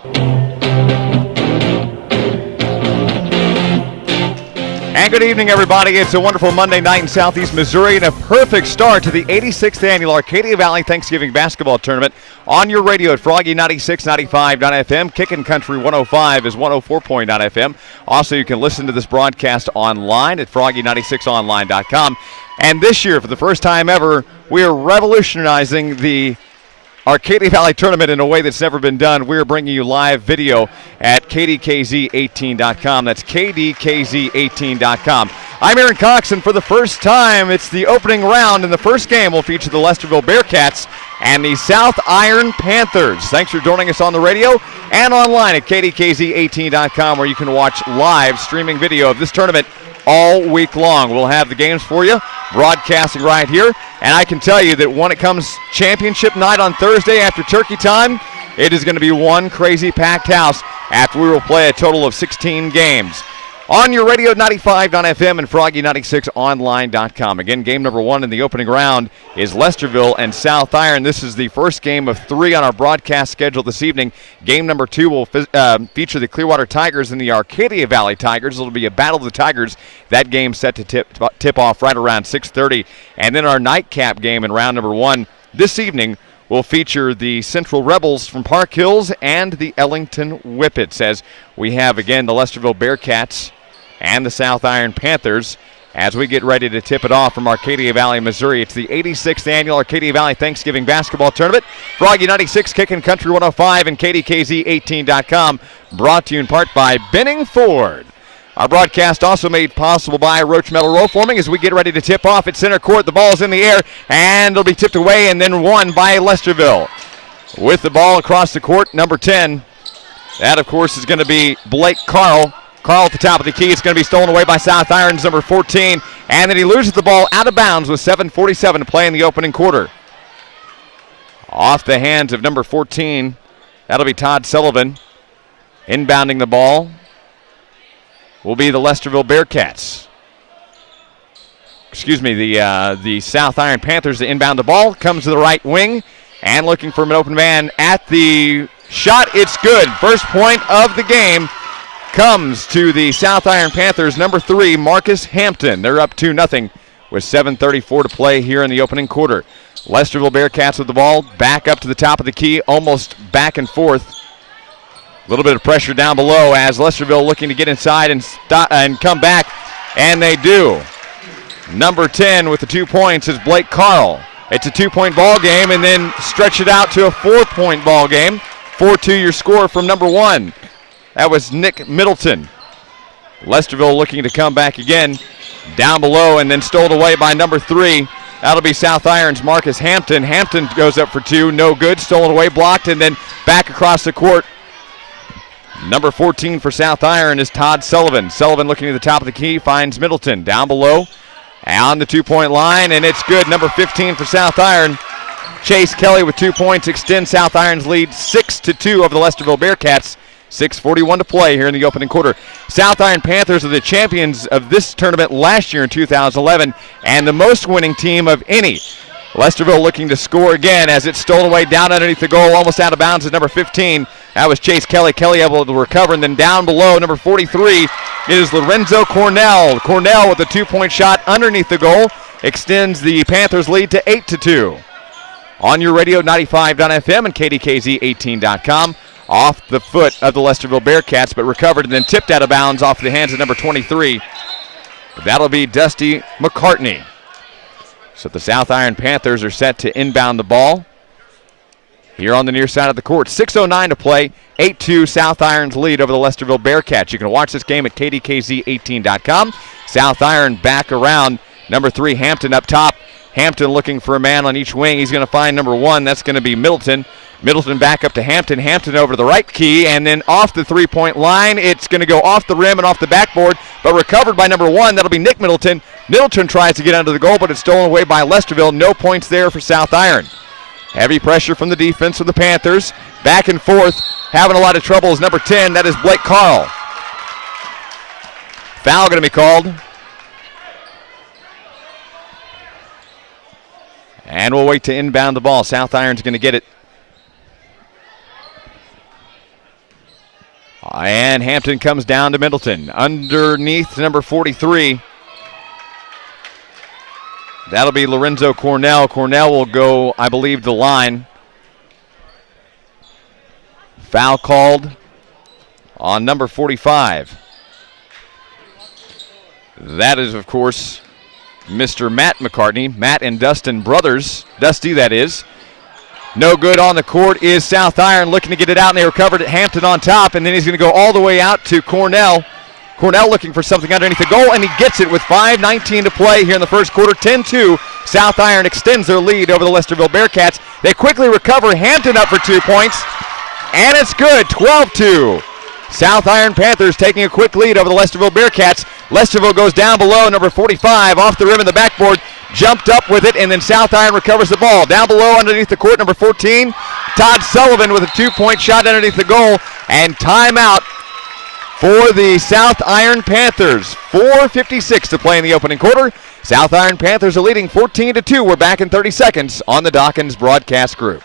And good evening, everybody. It's a wonderful Monday night in Southeast Missouri and a perfect start to the 86th Annual Arcadia Valley Thanksgiving Basketball Tournament on your radio at Froggy 96.95.FM. Kickin' Country 105 is 104.9FM. Also, you can listen to this broadcast online at froggy96online.com. And this year, for the first time ever, we are revolutionizing the Arcadia Valley Tournament in a way that's never been done. We're bringing you live video at kdkz18.com. That's kdkz18.com. I'm Aaron Cox, and for the first time, it's the opening round, and the first game will feature the Lesterville Bearcats and the South Iron Panthers. Thanks for joining us on the radio and online at kdkz18.com, where you can watch live streaming video of this tournament all week long. We'll have the games for you, broadcasting right here. And I can tell you that when it comes championship night on Thursday after turkey time, it is going to be one crazy packed house after we will play a total of 16 games. On your radio, 95.FM and Froggy96online.com. Again, game number one in the opening round is Lesterville and South Iron. This is the first game of three on our broadcast schedule this evening. Game number two will feature the Clearwater Tigers and the Arcadia Valley Tigers. It'll be a battle of the Tigers. That game set to tip off right around 6:30. And then our nightcap game in round number one this evening will feature the Central Rebels from Park Hills and the Ellington Whippets, as we have, again, the Lesterville Bearcats and the South Iron Panthers as we get ready to tip it off from Arcadia Valley, Missouri. It's the 86th Annual Arcadia Valley Thanksgiving Basketball Tournament. Froggy 96, Kickin' Country 105, and KDKZ18.com, brought to you in part by Benning Ford. Our broadcast also made possible by Roach Metal Row Forming as we get ready to tip off at center court. The ball's in the air, and it'll be tipped away and then won by Lesterville. With the ball across the court, number 10. That, of course, is going to be Blake Carl. Carl at the top of the key. It's going to be stolen away by South Iron's number 14. And then he loses the ball out of bounds with 7:47 to play in the opening quarter. Off the hands of number 14. That'll be Todd Sullivan. Inbounding the ball will be the Lesterville Bearcats. Excuse me, the South Iron Panthers to inbound the ball. Comes to the right wing and looking for an open man at the shot. It's good. First point of the game comes to the South Iron Panthers, number 3, Marcus Hampton. They're up 2-0 with 7:34 to play here in the opening quarter. Lesterville Bearcats with the ball, back up to the top of the key, almost back and forth. A little bit of pressure down below as Lesterville looking to get inside and come back, and they do. Number 10 with the 2 points is Blake Carl. It's a 2-point ball game, and then stretch it out to a 4-point ball game. 4-2 your score from number 1. That was Nick Middleton. Lesterville looking to come back again down below and then stolen away by number 3. That'll be South Iron's Marcus Hampton. Hampton goes up for 2, no good, stolen away, blocked, and then back across the court. Number 14 for South Iron is Todd Sullivan. Sullivan looking at the top of the key, finds Middleton down below on the 2-point line, and it's good. Number 15 for South Iron, Chase Kelly with 2 points, extends South Iron's lead 6-2 over the Lesterville Bearcats. 6:41 to play here in the opening quarter. South Iron Panthers are the champions of this tournament last year in 2011 and the most winning team of any. Lesterville looking to score again as it's stolen away down underneath the goal, almost out of bounds, is number 15. That was Chase Kelly. Kelly able to recover, and then down below, number 43 is Lorenzo Cornell. Cornell with a 2-point shot underneath the goal extends the Panthers lead to 8-2. On your radio, 95.FM and KDKZ18.com. Off the foot of the Lesterville Bearcats, but recovered and then tipped out of bounds off the hands of number 23. That'll be Dusty McCartney. So the South Iron Panthers are set to inbound the ball here on the near side of the court. 6:09 to play, 8-2 South Iron's lead over the Lesterville Bearcats. You can watch this game at kdkz18.com. South Iron back around. Number 3, Hampton up top. Hampton looking for a man on each wing. He's going to find number 1. That's going to be Middleton. Middleton back up to Hampton. Hampton over to the right key, and then off the 3-point line. It's going to go off the rim and off the backboard, but recovered by number 1. That'll be Nick Middleton. Middleton tries to get under the goal, but it's stolen away by Lesterville. No points there for South Iron. Heavy pressure from the defense of the Panthers. Back and forth. Having a lot of trouble is number 10. That is Blake Carl. Foul going to be called. And we'll wait to inbound the ball. South Iron's going to get it. And Hampton comes down to Middleton. Underneath number 43. That'll be Lorenzo Cornell. Cornell will go, I believe, to the line. Foul called on number 45. That is, of course, Mr. Matt McCartney. Matt and Dustin brothers. Dusty, that is. No good on the court is South Iron looking to get it out, and they recovered at Hampton on top, and then he's going to go all the way out to Cornell. Cornell looking for something underneath the goal, and he gets it with 5:19 to play here in the first quarter. 10-2. South Iron extends their lead over the Lesterville Bearcats. They quickly recover. Hampton up for 2 points, and it's good. 12-2. South Iron Panthers taking a quick lead over the Lesterville Bearcats. Lesterville goes down below, number 45, off the rim of the backboard, jumped up with it, and then South Iron recovers the ball. Down below underneath the court, number 14, Todd Sullivan with a 2-point shot underneath the goal, and timeout for the South Iron Panthers. 4:56 to play in the opening quarter. South Iron Panthers are leading 14-2. We're back in 30 seconds on the Dawkins Broadcast Group.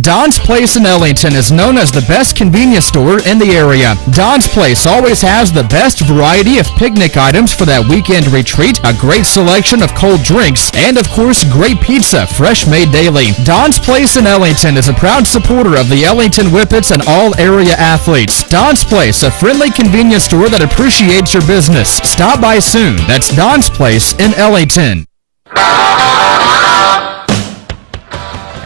Don's Place in Ellington is known as the best convenience store in the area. Don's Place always has the best variety of picnic items for that weekend retreat, a great selection of cold drinks, and of course great pizza, fresh made daily. Don's Place in Ellington is a proud supporter of the Ellington Whippets and all area athletes. Don's Place, a friendly convenience store that appreciates your business. Stop by soon. That's Don's Place in Ellington.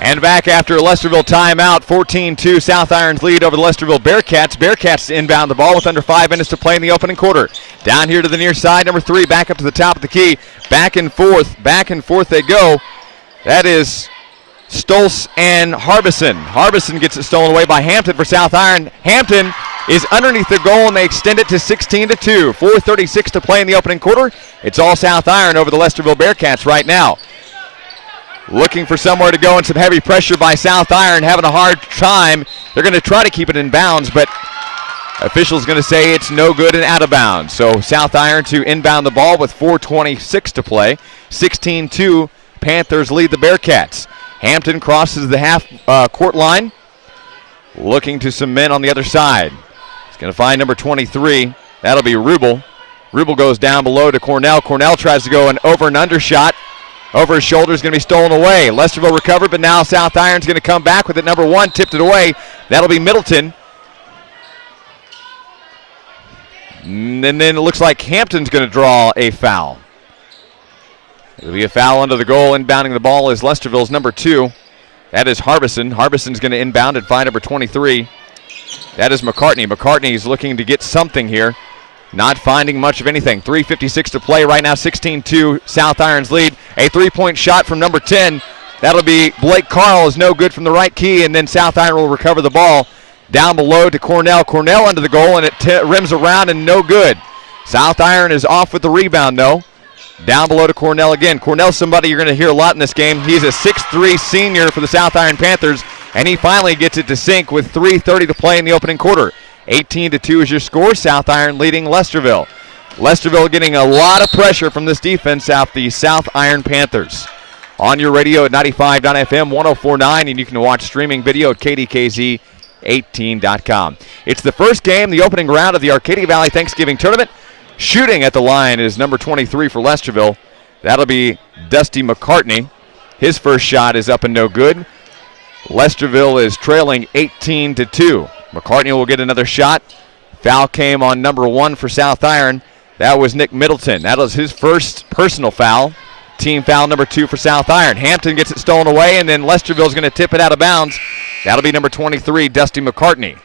And back after a Lesterville timeout, 14-2, South Irons lead over the Lesterville Bearcats. Bearcats inbound the ball with under 5 minutes to play in the opening quarter. Down here to the near side, number 3, back up to the top of the key. Back and forth they go. That is Stoltz and Harbison. Harbison gets it stolen away by Hampton for South Iron. Hampton is underneath the goal, and they extend it to 16-2. 4:36 to play in the opening quarter. It's all South Iron over the Lesterville Bearcats right now. Looking for somewhere to go, and some heavy pressure by South Iron, having a hard time. They're going to try to keep it in bounds, but officials going to say it's no good and out of bounds. So South Iron to inbound the ball with 4:26 to play. 16-2, Panthers lead the Bearcats. Hampton crosses the half-court line, looking to some men on the other side. He's going to find number 23. That'll be Rubel. Rubel goes down below to Cornell. Cornell tries to go an over and under shot. Over his shoulder is going to be stolen away. Lesterville recovered, but now South Iron's going to come back with it. Number 1 tipped it away. That'll be Middleton. And then it looks like Hampton's going to draw a foul. It'll be a foul under the goal. Inbounding the ball is Lesterville's number 2. That is Harbison. Harbison's going to inbound and find number 23. That is McCartney. McCartney's looking to get something here. Not finding much of anything. 3:56 to play right now. 16-2, South Irons lead. A 3-point shot from number 10. That'll be Blake Carl, is no good from the right key, and then South Iron will recover the ball. Down below to Cornell. Cornell under the goal, and it rims around and no good. South Iron is off with the rebound, though. Down below to Cornell again. Cornell's somebody you're going to hear a lot in this game. He's a 6'3 senior for the South Iron Panthers, and he finally gets it to sink with 3:30 to play in the opening quarter. 18-2 is your score. South Iron leading Lesterville. Lesterville getting a lot of pressure from this defense off the South Iron Panthers. On your radio at 95.FM, 104.9, and you can watch streaming video at kdkz18.com. It's the first game, the opening round of the Arcadia Valley Thanksgiving Tournament. Shooting at the line is number 23 for Lesterville. That'll be Dusty McCartney. His first shot is up and no good. Lesterville is trailing 18-2. McCartney will get another shot. Foul came on number 1 for South Iron. That was Nick Middleton. That was his first personal foul. Team foul number 2 for South Iron. Hampton gets it stolen away, and then Lesterville's going to tip it out of bounds. That'll be number 23, Dusty McCartney.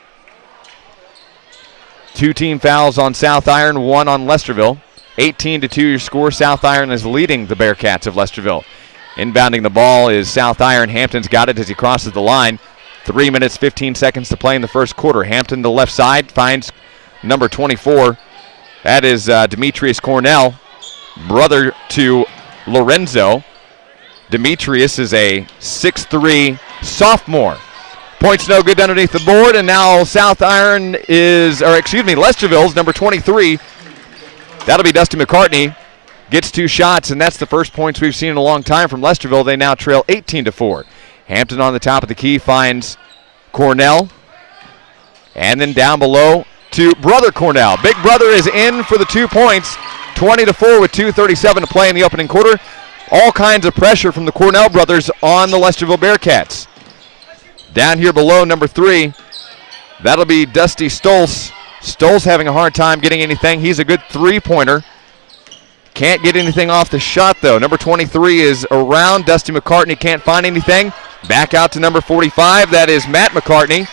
2 team fouls on South Iron, 1 on Lesterville. 18-2 your score. South Iron is leading the Bearcats of Lesterville. Inbounding the ball is South Iron. Hampton's got it as he crosses the line. 3 minutes, 15 seconds to play in the first quarter. Hampton to the left side finds number 24. That is Demetrius Cornell, brother to Lorenzo. Demetrius is a 6'3 sophomore. Points no good underneath the board, and now South Iron is, Lesterville's number 23. That'll be Dusty McCartney. Gets 2 shots, and that's the first points we've seen in a long time from Lesterville. They now trail 18-4. Hampton on the top of the key finds Cornell. And then down below to Brother Cornell. Big Brother is in for the 2 points. 20-4 with 2:37 to play in the opening quarter. All kinds of pressure from the Cornell brothers on the Lesterville Bearcats. Down here below, number 3, that'll be Dusty Stolz. Stolz having a hard time getting anything. He's a good three-pointer. Can't get anything off the shot, though. Number 23 is around. Dusty McCartney can't find anything. Back out to number 45. That is Matt McCartney.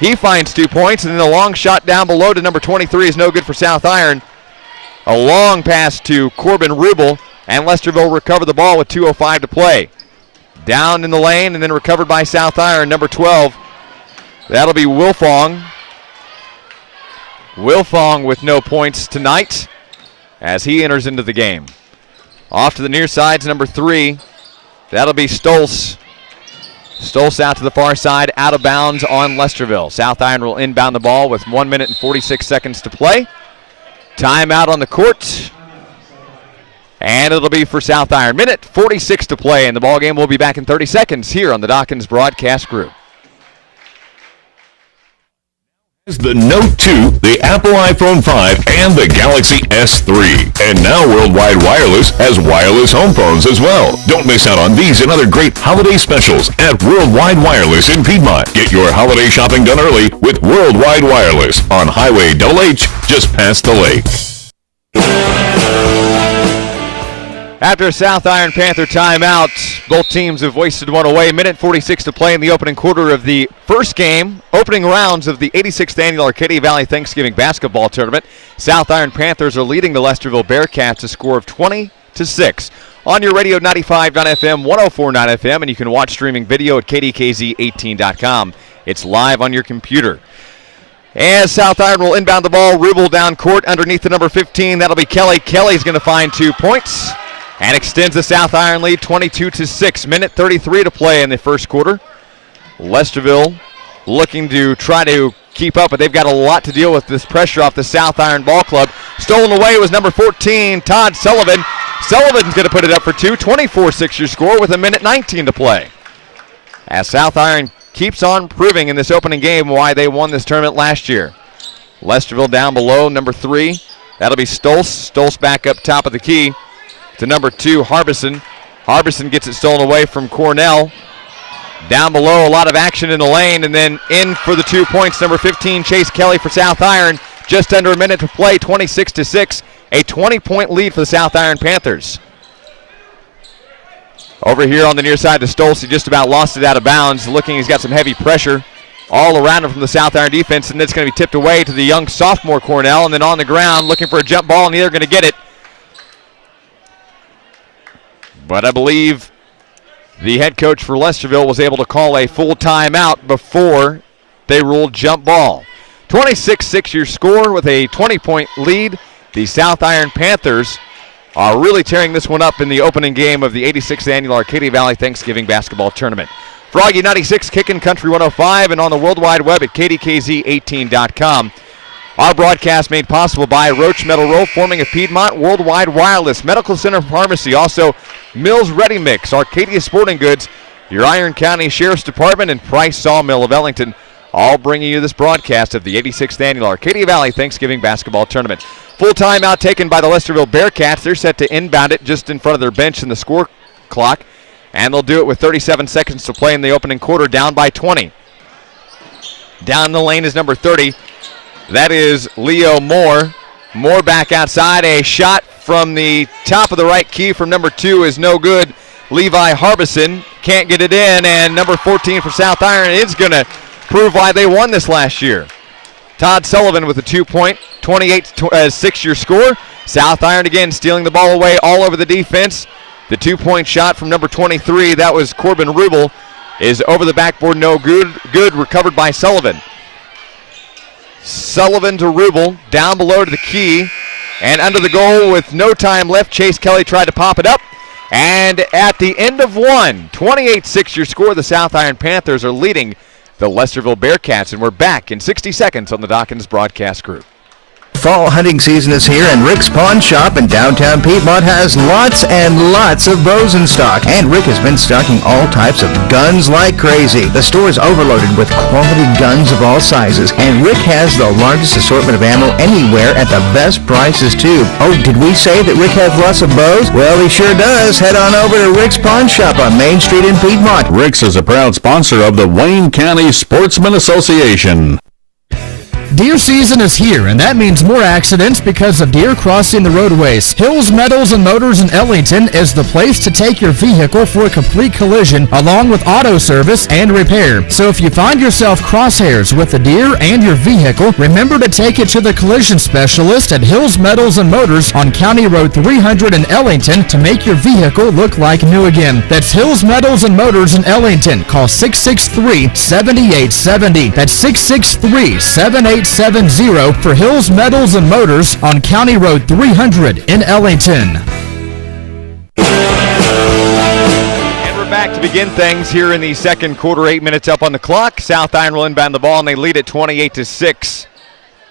He finds 2 points, and then the long shot down below to number 23 is no good for South Iron. A long pass to Corbin Rubel, and Lesterville recover the ball with 2:05 to play. Down in the lane and then recovered by South Iron, number 12. That'll be Wilfong. Wilfong with no points tonight as he enters into the game. Off to the near side's number 3. That'll be Stolz. Stolz out to the far side, out of bounds on Lesterville. South Iron will inbound the ball with 1 minute and 46 seconds to play. Timeout on the court. And it'll be for South Iron. Minute 46 to play, and the ball game will be back in 30 seconds here on the Dawkins Broadcast Group. The Note 2, the Apple iPhone 5, and the Galaxy S3. And now Worldwide Wireless has wireless home phones as well. Don't miss out on these and other great holiday specials at Worldwide Wireless in Piedmont. Get your holiday shopping done early with Worldwide Wireless on Highway H, just past the lake. After a South Iron Panther timeout, both teams have wasted one away. Minute 46 to play in the opening quarter of the first game, opening rounds of the 86th Annual Arcadia Valley Thanksgiving Basketball Tournament. South Iron Panthers are leading the Lesterville Bearcats a score of 20-6. On your radio, 95.9 FM, 104.9 FM, and you can watch streaming video at kdkz18.com. It's live on your computer. As South Iron will inbound the ball, Rubel down court underneath the number 15. That'll be Kelly. Kelly's going to find 2 points. And extends the South Iron lead 22-6. Minute 33 to play in the first quarter. Lesterville looking to try to keep up, but they've got a lot to deal with this pressure off the South Iron Ball Club. Stolen away was number 14, Todd Sullivan. Sullivan's going to put it up for 2. 24-6 your score with a minute 19 to play. As South Iron keeps on proving in this opening game why they won this tournament last year. Lesterville down below, number 3. That'll be Stolz. Stolz back up top of the key to number 2, Harbison. Harbison gets it stolen away from Cornell. Down below, a lot of action in the lane, and then in for the 2 points, number 15, Chase Kelly for South Iron. Just under a minute to play, 26-6. A 20-point lead for the South Iron Panthers. Over here on the near side to Stolz, he just about lost it out of bounds. Looking, he's got some heavy pressure all around him from the South Iron defense, and it's going to be tipped away to the young sophomore Cornell, and then on the ground looking for a jump ball, and they're going to get it. But I believe the head coach for Lesterville was able to call a full timeout before they ruled jump ball. 26-6 your score with a 20-point lead. The South Iron Panthers are really tearing this one up in the opening game of the 86th Annual Arcadia Valley Thanksgiving Basketball Tournament. Froggy 96, Kickin' Country 105, and on the World Wide Web at kdkz18.com. Our broadcast made possible by Roach Metal Row, Forming of Piedmont, Worldwide Wireless, Medical Center Pharmacy, also Mills Ready Mix, Arcadia Sporting Goods, your Iron County Sheriff's Department, and Price Sawmill of Ellington, all bringing you this broadcast of the 86th Annual Arcadia Valley Thanksgiving Basketball Tournament. Full timeout taken by the Lesterville Bearcats. They're set to inbound it just in front of their bench in the score clock, and they'll do it with 37 seconds to play in the opening quarter, down by 20. Down the lane is number 30. That is Leo Moore. Moore back outside. A shot from the top of the right key from number 2 is no good. Levi Harbison can't get it in, and number 14 for South Iron is going to prove why they won this last year. Todd Sullivan with a 2-point, 28-6 your score. South Iron again stealing the ball away all over the defense. The 2-point shot from number 23, that was Corbin Rubel, is over the backboard, no good. Good, recovered by Sullivan. Sullivan to Rubel, down below to the key, and under the goal with no time left. Chase Kelly tried to pop it up, and at the end of one, 28-6 your score. The South Iron Panthers are leading the Lesterville Bearcats, and we're back in 60 seconds on the Dawkins Broadcast Group. fall hunting season is here, and Rick's Pawn Shop in downtown Piedmont has lots and lots of bows in stock. And Rick has been stocking all types of guns like crazy. The store is overloaded with quality guns of all sizes, and Rick has the largest assortment of ammo anywhere at the best prices too. Oh, did we say that Rick has lots of bows? Well, he sure does. Head on over to Rick's Pawn Shop on Main Street in Piedmont. Rick's is a proud sponsor of the Wayne County Sportsman Association. Deer season is here, and that means more accidents because of deer crossing the roadways. Hills Metals and Motors in Ellington is the place to take your vehicle for a complete collision, along with auto service and repair. So if you find yourself crosshairs with a deer and your vehicle, remember to take it to the collision specialist at Hills Metals and Motors on County Road 300 in Ellington to make your vehicle look like new again. That's Hills Metals and Motors in Ellington. Call 663-7870. That's 663-7870 for Hills Metals and Motors on County Road 300 in Ellington. And we're back to begin things here in the second quarter. 8 minutes up on the clock. South Iron will inbound the ball, and they lead it 28-6.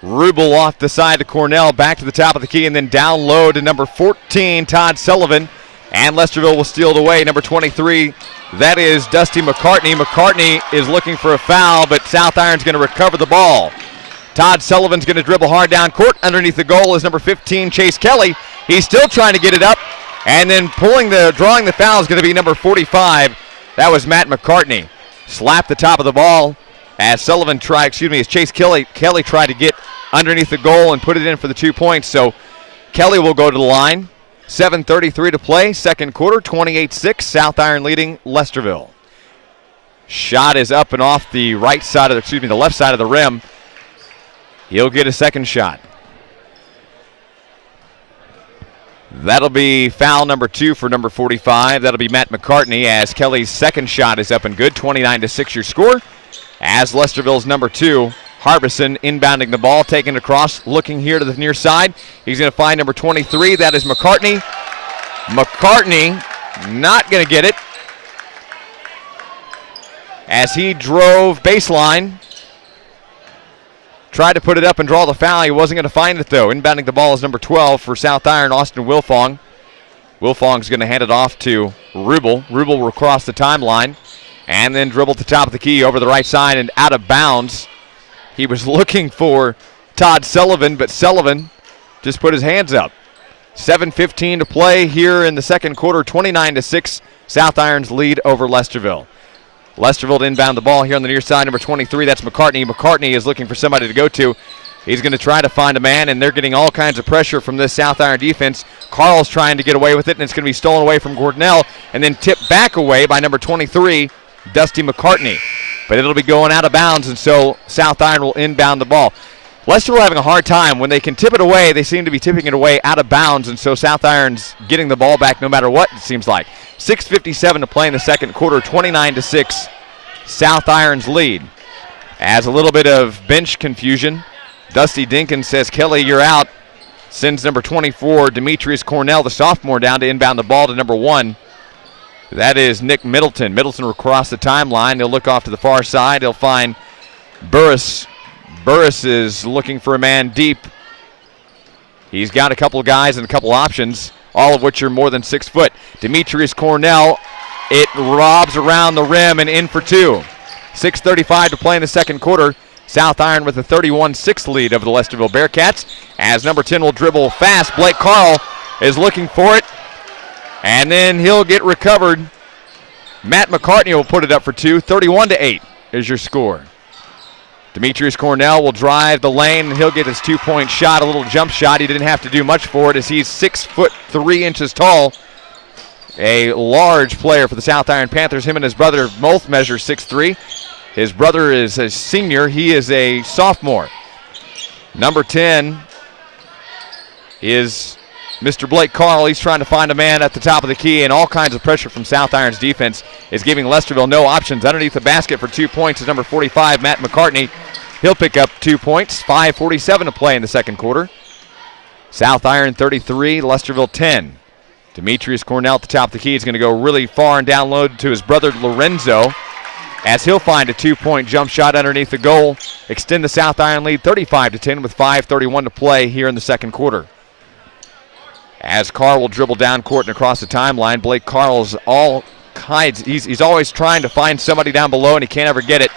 Rubel off the side to Cornell, back to the top of the key, and then down low to number 14, Todd Sullivan. And Lesterville will steal it away. Number 23, that is Dusty McCartney. McCartney is looking for a foul, but South Iron's going to recover the ball. Todd Sullivan's going to dribble hard down court. Underneath the goal is number 15, Chase Kelly. He's still trying to get it up. And then drawing the foul is going to be number 45. That was Matt McCartney. Slapped the top of the ball as Chase Kelly tried to get underneath the goal and put it in for the 2 points. So Kelly will go to the line. 7:33 to play, second quarter, 28-6. South Iron leading Lesterville. Shot is up and off the left side of the rim. He'll get a second shot. That'll be foul number 2 for number 45. That'll be Matt McCartney as Kelly's second shot is up and good. 29-6 your score. As Lesterville's number 2, Harbison inbounding the ball, taking it across, looking here to the near side. He's going to find number 23. That is McCartney. McCartney not going to get it as he drove baseline. Tried to put it up and draw the foul. He wasn't going to find it, though. Inbounding the ball is number 12 for South Iron, Austin Wilfong. Wilfong's going to hand it off to Rubel. Rubel will cross the timeline and then dribble to the top of the key over the right side and out of bounds. He was looking for Todd Sullivan, but Sullivan just put his hands up. 7:15 to play here in the second quarter, 29-6. South Iron's lead over Lesterville. Lesterville to inbound the ball here on the near side, number 23, that's McCartney. McCartney is looking for somebody to go to. He's going to try to find a man, and they're getting all kinds of pressure from this South Iron defense. Carl's trying to get away with it, and it's going to be stolen away from Cornell, and then tipped back away by number 23, Dusty McCartney. But it'll be going out of bounds, and so South Iron will inbound the ball. Lesterville having a hard time. When they can tip it away, they seem to be tipping it away out of bounds, and so South Iron's getting the ball back no matter what, it seems like. 6:57 to play in the second quarter, 29-6. South Iron's lead. As a little bit of bench confusion, Dusty Dinkins says, Kelly, you're out. Sends number 24, Demetrius Cornell, the sophomore, down to inbound the ball to number 1. That is Nick Middleton. Middleton will cross the timeline. He'll look off to the far side. He'll find Burris. Burris is looking for a man deep. He's got a couple of guys and a couple options, all of which are more than 6 foot. Demetrius Cornell, it robs around the rim and in for 2. 6:35 to play in the second quarter. South Iron with a 31-6 lead over the Lesterville Bearcats. As number 10 will dribble fast, Blake Carl is looking for it. And then he'll get recovered. Matt McCartney will put it up for 2. 31-8 is your score. Demetrius Cornell will drive the lane, and he'll get his 2-point shot, a little jump shot. He didn't have to do much for it as he's 6 foot 3 inches tall. A large player for the South Iron Panthers. Him and his brother both measure 6'3". His brother is a senior. He is a sophomore. Number 10 is Mr. Blake Carl. He's trying to find a man at the top of the key, and all kinds of pressure from South Iron's defense is giving Lesterville no options. Underneath the basket for 2 points is number 45, Matt McCartney. He'll pick up 2 points. 5:47 to play in the second quarter. South Iron 33, Lesterville 10. Demetrius Cornell at the top of the key is going to go really far and down low to his brother Lorenzo. as he'll find a 2-point jump shot underneath the goal, extend the South Iron lead 35-10 with 5:31 to play here in the second quarter. As Carl will dribble down court and across the timeline, Blake Carl's he's always trying to find somebody down below and he can't ever get it.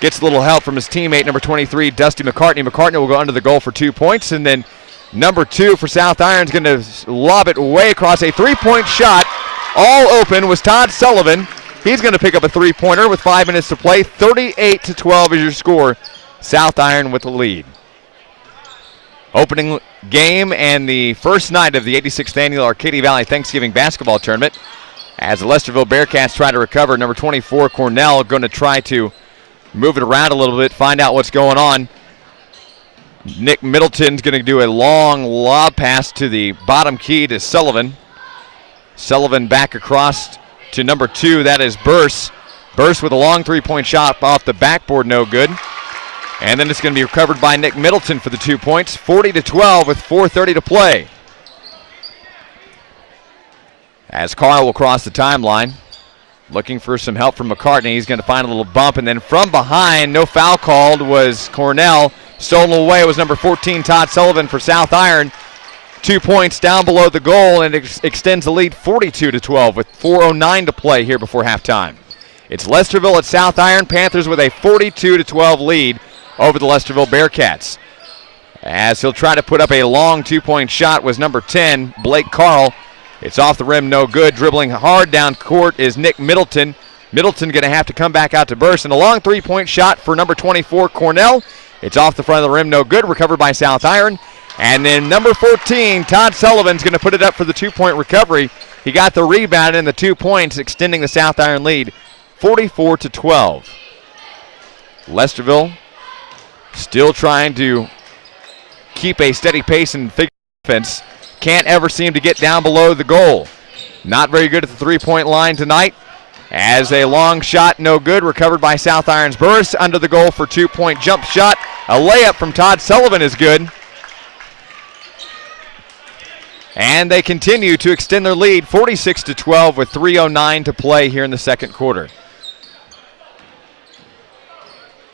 Gets a little help from his teammate, number 23, Dusty McCartney. McCartney will go under the goal for 2 points, and then number 2 for South Iron is going to lob it way across. A 3-point shot, all open, was Todd Sullivan. He's going to pick up a 3-pointer with 5 minutes to play. 38-12 is your score. South Iron with the lead. Opening game and the first night of the 86th Annual Arcadia Valley Thanksgiving Basketball Tournament. As the Lesterville Bearcats try to recover, number 24, Cornell, going to try to move it around a little bit, find out what's going on. Nick Middleton's going to do a long lob pass to the bottom key to Sullivan. Sullivan back across to number 2, that is Burse. Burse with a long 3-point shot off the backboard, no good. And then it's going to be recovered by Nick Middleton for the 2 points, 40-12 with 4:30 to play. As Carl will cross the timeline, looking for some help from McCartney. He's going to find a little bump, and then from behind, no foul called, was Cornell. Stolen away was number 14, Todd Sullivan for South Iron. 2 points down below the goal, and it extends the lead 42-12 with 4:09 to play here before halftime. It's Lesterville at South Iron. Panthers with a 42-12 lead over the Lesterville Bearcats. As he'll try to put up a long 2-point shot was number 10, Blake Carl. It's off the rim, no good. Dribbling hard down court is Nick Middleton. Middleton going to have to come back out to burst. And a long 3-point shot for number 24, Cornell. It's off the front of the rim, no good. Recovered by South Iron. And then number 14, Todd Sullivan's going to put it up for the 2-point recovery. He got the rebound and the 2 points, extending the South Iron lead 44-12. Lesterville still trying to keep a steady pace in figure offense. Can't ever seem to get down below the goal. Not very good at the 3-point line tonight. As a long shot, no good. Recovered by South Iron's Burris. Under the goal for 2-point jump shot. A layup from Todd Sullivan is good. And they continue to extend their lead 46-12 with 3:09 to play here in the second quarter.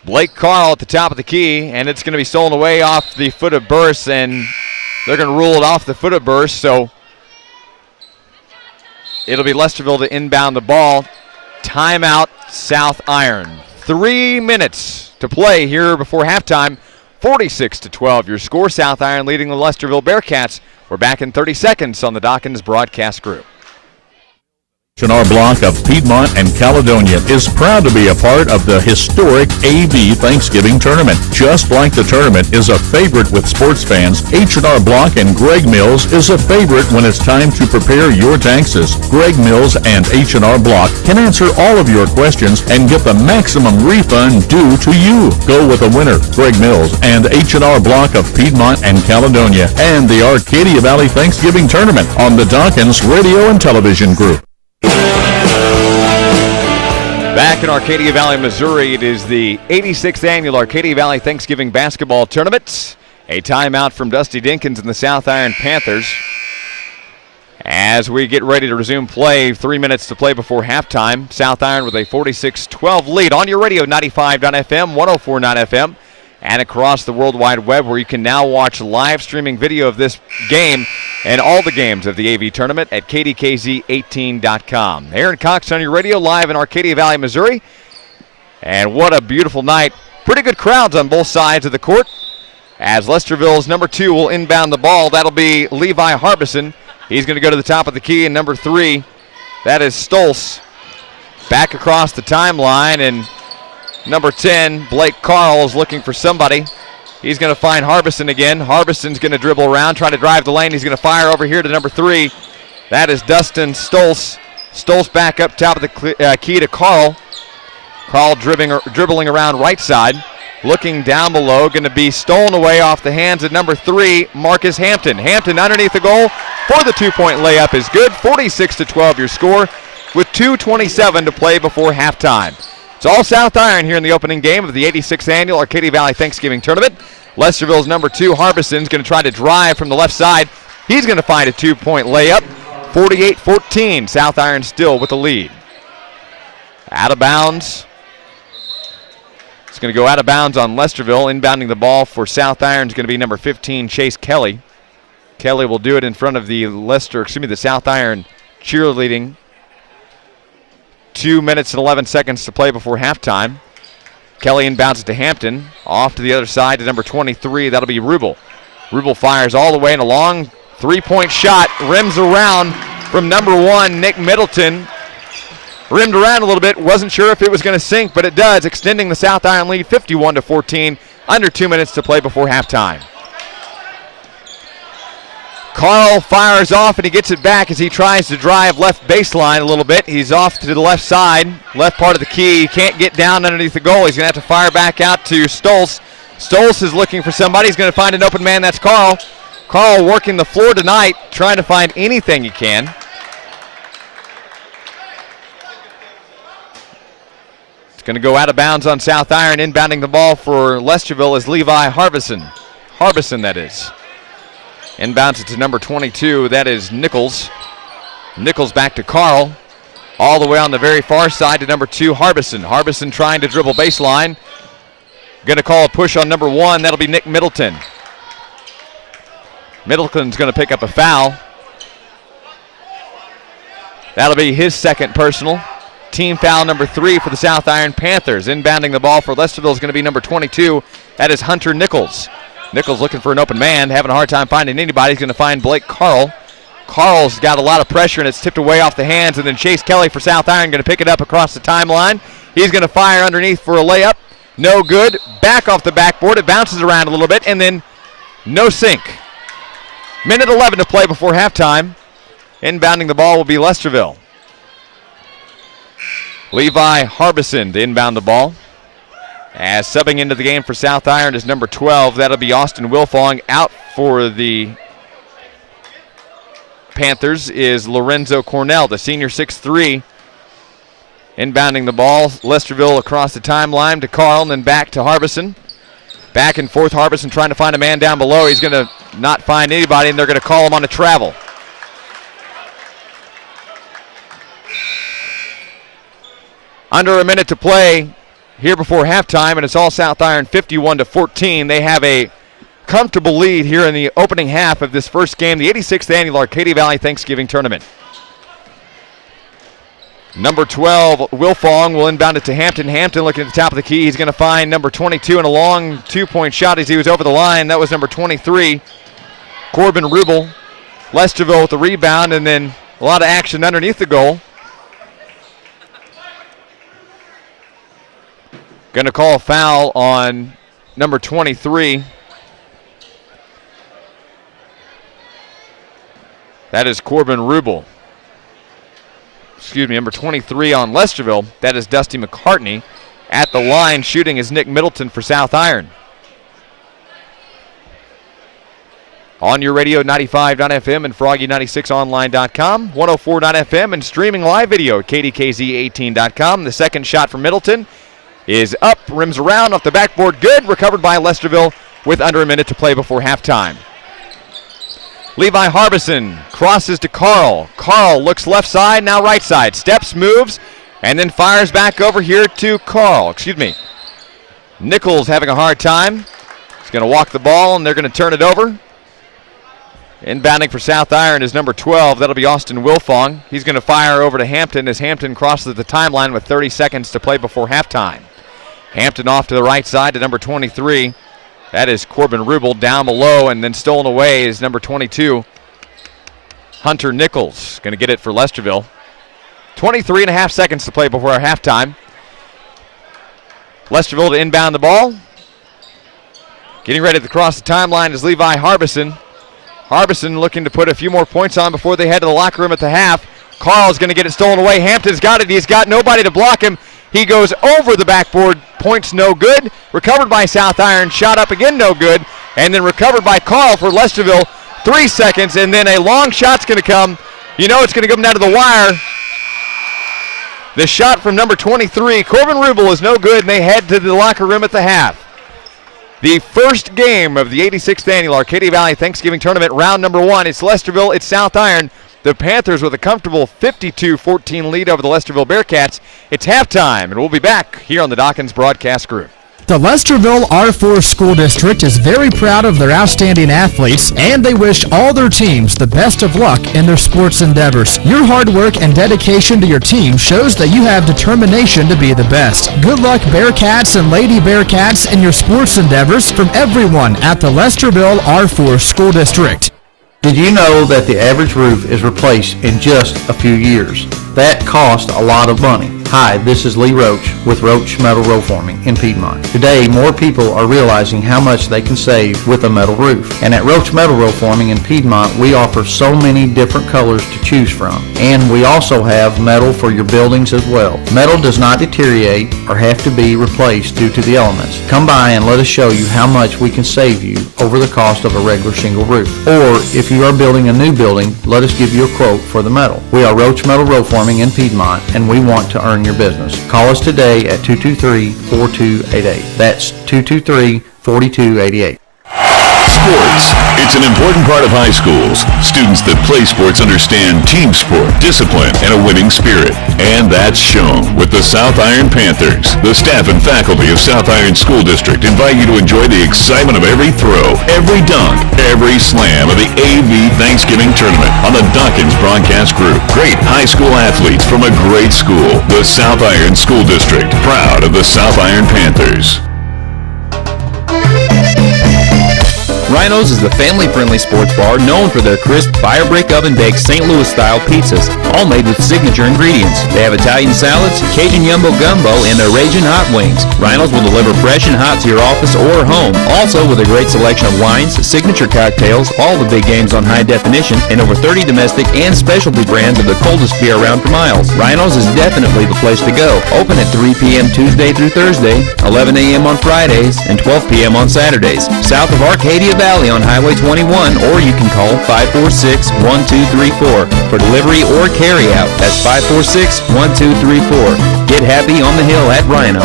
Blake Carl at the top of the key, and it's going to be stolen away off the foot of Burris, and they're going to rule it off the foot of Burris, so it'll be Lesterville to inbound the ball. Timeout, South Iron. 3 minutes to play here before halftime. 46-12 your score. South Iron leading the Lesterville Bearcats. We're back in 30 seconds on the Dawkins Broadcast Group. Our block of Piedmont and Caledonia is proud to be a part of the historic AV Thanksgiving Tournament. Just like the tournament is a favorite with sports fans, H&R Block and Greg Mills is a favorite when it's time to prepare your taxes. Greg Mills and H&R Block can answer all of your questions and get the maximum refund due to you. Go with a winner, Greg Mills and H&R Block of Piedmont and Caledonia, and the Arcadia Valley Thanksgiving Tournament on the Dawkins Radio and Television Group. Back in Arcadia Valley, Missouri, it is the 86th Annual Arcadia Valley Thanksgiving Basketball Tournament. A timeout from Dusty Dinkins and the South Iron Panthers. As we get ready to resume play, 3 minutes to play before halftime. South Iron with a 46-12 lead on your radio, 95.FM, 104.9 FM, and across the World Wide Web, where you can now watch live streaming video of this game and all the games of the AV tournament at kdkz18.com. Aaron Cox on your radio, live in Arcadia Valley, Missouri. And what a beautiful night. Pretty good crowds on both sides of the court. As Lesterville's number 2 will inbound the ball, that'll be Levi Harbison. He's going to go to the top of the key, and number 3, that is Stolz. Back across the timeline, and number 10, Blake Carl, is looking for somebody. He's going to find Harbison again. Harbison's going to dribble around, try to drive the lane. He's going to fire over here to number 3. That is Dustin Stolz. Stolz back up top of the key to Carl. Carl dribbling around right side. Looking down below, going to be stolen away off the hands of number 3, Marcus Hampton. Hampton underneath the goal for the 2-point layup is good. 46-12 your score with 2:27 to play before halftime. It's all South Iron here in the opening game of the 86th Annual Arcadia Valley Thanksgiving Tournament. Lesterville's number 2, Harbison's going to try to drive from the left side. He's going to find a 2-point layup. 48-14, South Iron still with the lead. Out of bounds. It's going to go out of bounds on Lesterville. Inbounding the ball for South Iron is going to be number 15, Chase Kelly. Kelly will do it in front of the South Iron cheerleading. 2 minutes and 11 seconds to play before halftime. Kelly inbounds it to Hampton. Off to the other side to number 23. That'll be Rubel. Rubel fires all the way in a long three-point shot. Rims around from number 1, Nick Middleton. Rimmed around a little bit. Wasn't sure if it was going to sink, but it does, extending the South Iron lead 51-14. Under 2 minutes to play before halftime. Carl fires off and he gets it back as he tries to drive left baseline a little bit. He's off to the left side, left part of the key. He can't get down underneath the goal. He's going to have to fire back out to Stolz. Stolz is looking for somebody. He's going to find an open man. That's Carl. Carl working the floor tonight, trying to find anything he can. It's going to go out of bounds on South Iron. Inbounding the ball for Lesterville is Levi Harbison. Harbison, that is. Inbounds it to number 22. That is Nichols. Nichols back to Carl. All the way on the very far side to number 2, Harbison. Harbison trying to dribble baseline. Going to call a push on number 1. That'll be Nick Middleton. Middleton's going to pick up a foul. That'll be his second personal. Team foul number 3 for the South Iron Panthers. Inbounding the ball for Lesterville is going to be number 22. That is Hunter Nichols. Nichols looking for an open man, having a hard time finding anybody. He's going to find Blake Carl. Carl's got a lot of pressure, and it's tipped away off the hands, and then Chase Kelly for South Iron going to pick it up across the timeline. He's going to fire underneath for a layup. No good. Back off the backboard. It bounces around a little bit, and then no sink. Minute 11 to play before halftime. Inbounding the ball will be Lesterville. Levi Harbison to inbound the ball. As subbing into the game for South Iron is number 12. That'll be Austin Wilfong. Out for the Panthers is Lorenzo Cornell, the senior 6'3". Inbounding the ball, Lesterville across the timeline to Carl and then back to Harbison. Back and forth, Harbison trying to find a man down below. He's going to not find anybody, and they're going to call him on a travel. Under a minute to play here before halftime, and it's all South Iron 51-14. They have a comfortable lead here in the opening half of this first game, the 86th annual Arcadia Valley Thanksgiving Tournament. Number 12, Wilfong, will inbound it to Hampton. Hampton looking at the top of the key. He's going to find number 22 in a long two-point shot as he was over the line. That was number 23, Corbin Rubel. Lesterville with the rebound, and then a lot of action underneath the goal. Going to call a foul on number 23. That is Corbin Rubel. Excuse me, number 23 on Lesterville. That is Dusty McCartney. At the line, shooting is Nick Middleton for South Iron. On your radio, 95.fm and Froggy96online.com, 104.fm and streaming live video at KDKZ18.com. The second shot from Middleton is up, rims around off the backboard, good, recovered by Lesterville with under a minute to play before halftime. Levi Harbison crosses to Carl. Carl looks left side, now right side, steps, moves, and then fires back over here to Nichols having a hard time. He's going to walk the ball, and they're going to turn it over. Inbounding for South Iron is number 12. That'll be Austin Wilfong. He's going to fire over to Hampton as Hampton crosses the timeline with 30 seconds to play before halftime. Hampton off to the right side to number 23. That is Corbin Rubel down below, and then stolen away is number 22, Hunter Nichols. Going to get it for Lesterville. 23 and a half seconds to play before our halftime. Lesterville to inbound the ball. Getting ready to cross the timeline is Levi Harbison. Harbison looking to put a few more points on before they head to the locker room at the half. Carl's going to get it stolen away. Hampton's got it. He's got nobody to block him. He goes over the backboard. Points no good. Recovered by South Iron. Shot up again, no good. And then recovered by Carl for Lesterville. 3 seconds, and then a long shot's going to come. You know it's going to come down to the wire. The shot from number 23, Corbin Rubel, is no good, and they head to the locker room at the half. The first game of the 86th annual Arcadia Valley Thanksgiving Tournament, round number 1. It's Lesterville, it's South Iron. the Panthers with a comfortable 52-14 lead over the Lesterville Bearcats. It's halftime, and we'll be back here on the Dawkins Broadcast Group. The Lesterville R4 School District is very proud of their outstanding athletes, and they wish all their teams the best of luck in their sports endeavors. Your hard work and dedication to your team shows that you have determination to be the best. Good luck, Bearcats and Lady Bearcats, in your sports endeavors from everyone at the Lesterville R4 School District. Did you know that the average roof is replaced in just a few years? That costs a lot of money. Hi, this is Lee Roach with Roach Metal Roof Forming in Piedmont. Today, more people are realizing how much they can save with a metal roof. And at Roach Metal Roof Forming in Piedmont, we offer so many different colors to choose from. And we also have metal for your buildings as well. Metal does not deteriorate or have to be replaced due to the elements. Come by and let us show you how much we can save you over the cost of a regular shingle roof. Or if you are building a new building, let us give you a quote for the metal. We are Roach Metal Roof Forming in Piedmont, and we want to earn your business. Call us today at 223-4288. That's 223-4288. Sports. It's an important part of high schools. Students that play sports understand team sport, discipline, and a winning spirit. And that's shown with the South Iron Panthers. The staff and faculty of South Iron School District invite you to enjoy the excitement of every throw, every dunk, every slam of the AV Thanksgiving Tournament on the Dawkins Broadcast Group. Great high school athletes from a great school. The South Iron School District, proud of the South Iron Panthers. Rhino's is the family-friendly sports bar known for their crisp, fire-brick oven-baked St. Louis-style pizzas, all made with signature ingredients. They have Italian salads, Cajun Yumbo Gumbo, and their Ragin' Hot Wings. Rhino's will deliver fresh and hot to your office or home. Also with a great selection of wines, signature cocktails, all the big games on high definition, and over 30 domestic and specialty brands of the coldest beer around for miles. Rhino's is definitely the place to go. Open at 3 p.m. Tuesday through Thursday, 11 a.m. on Fridays, and 12 p.m. on Saturdays. South of Arcadia Valley on Highway 21, or you can call 546-1234 for delivery or carry out. That's 546-1234. Get happy on the hill at Rhino's.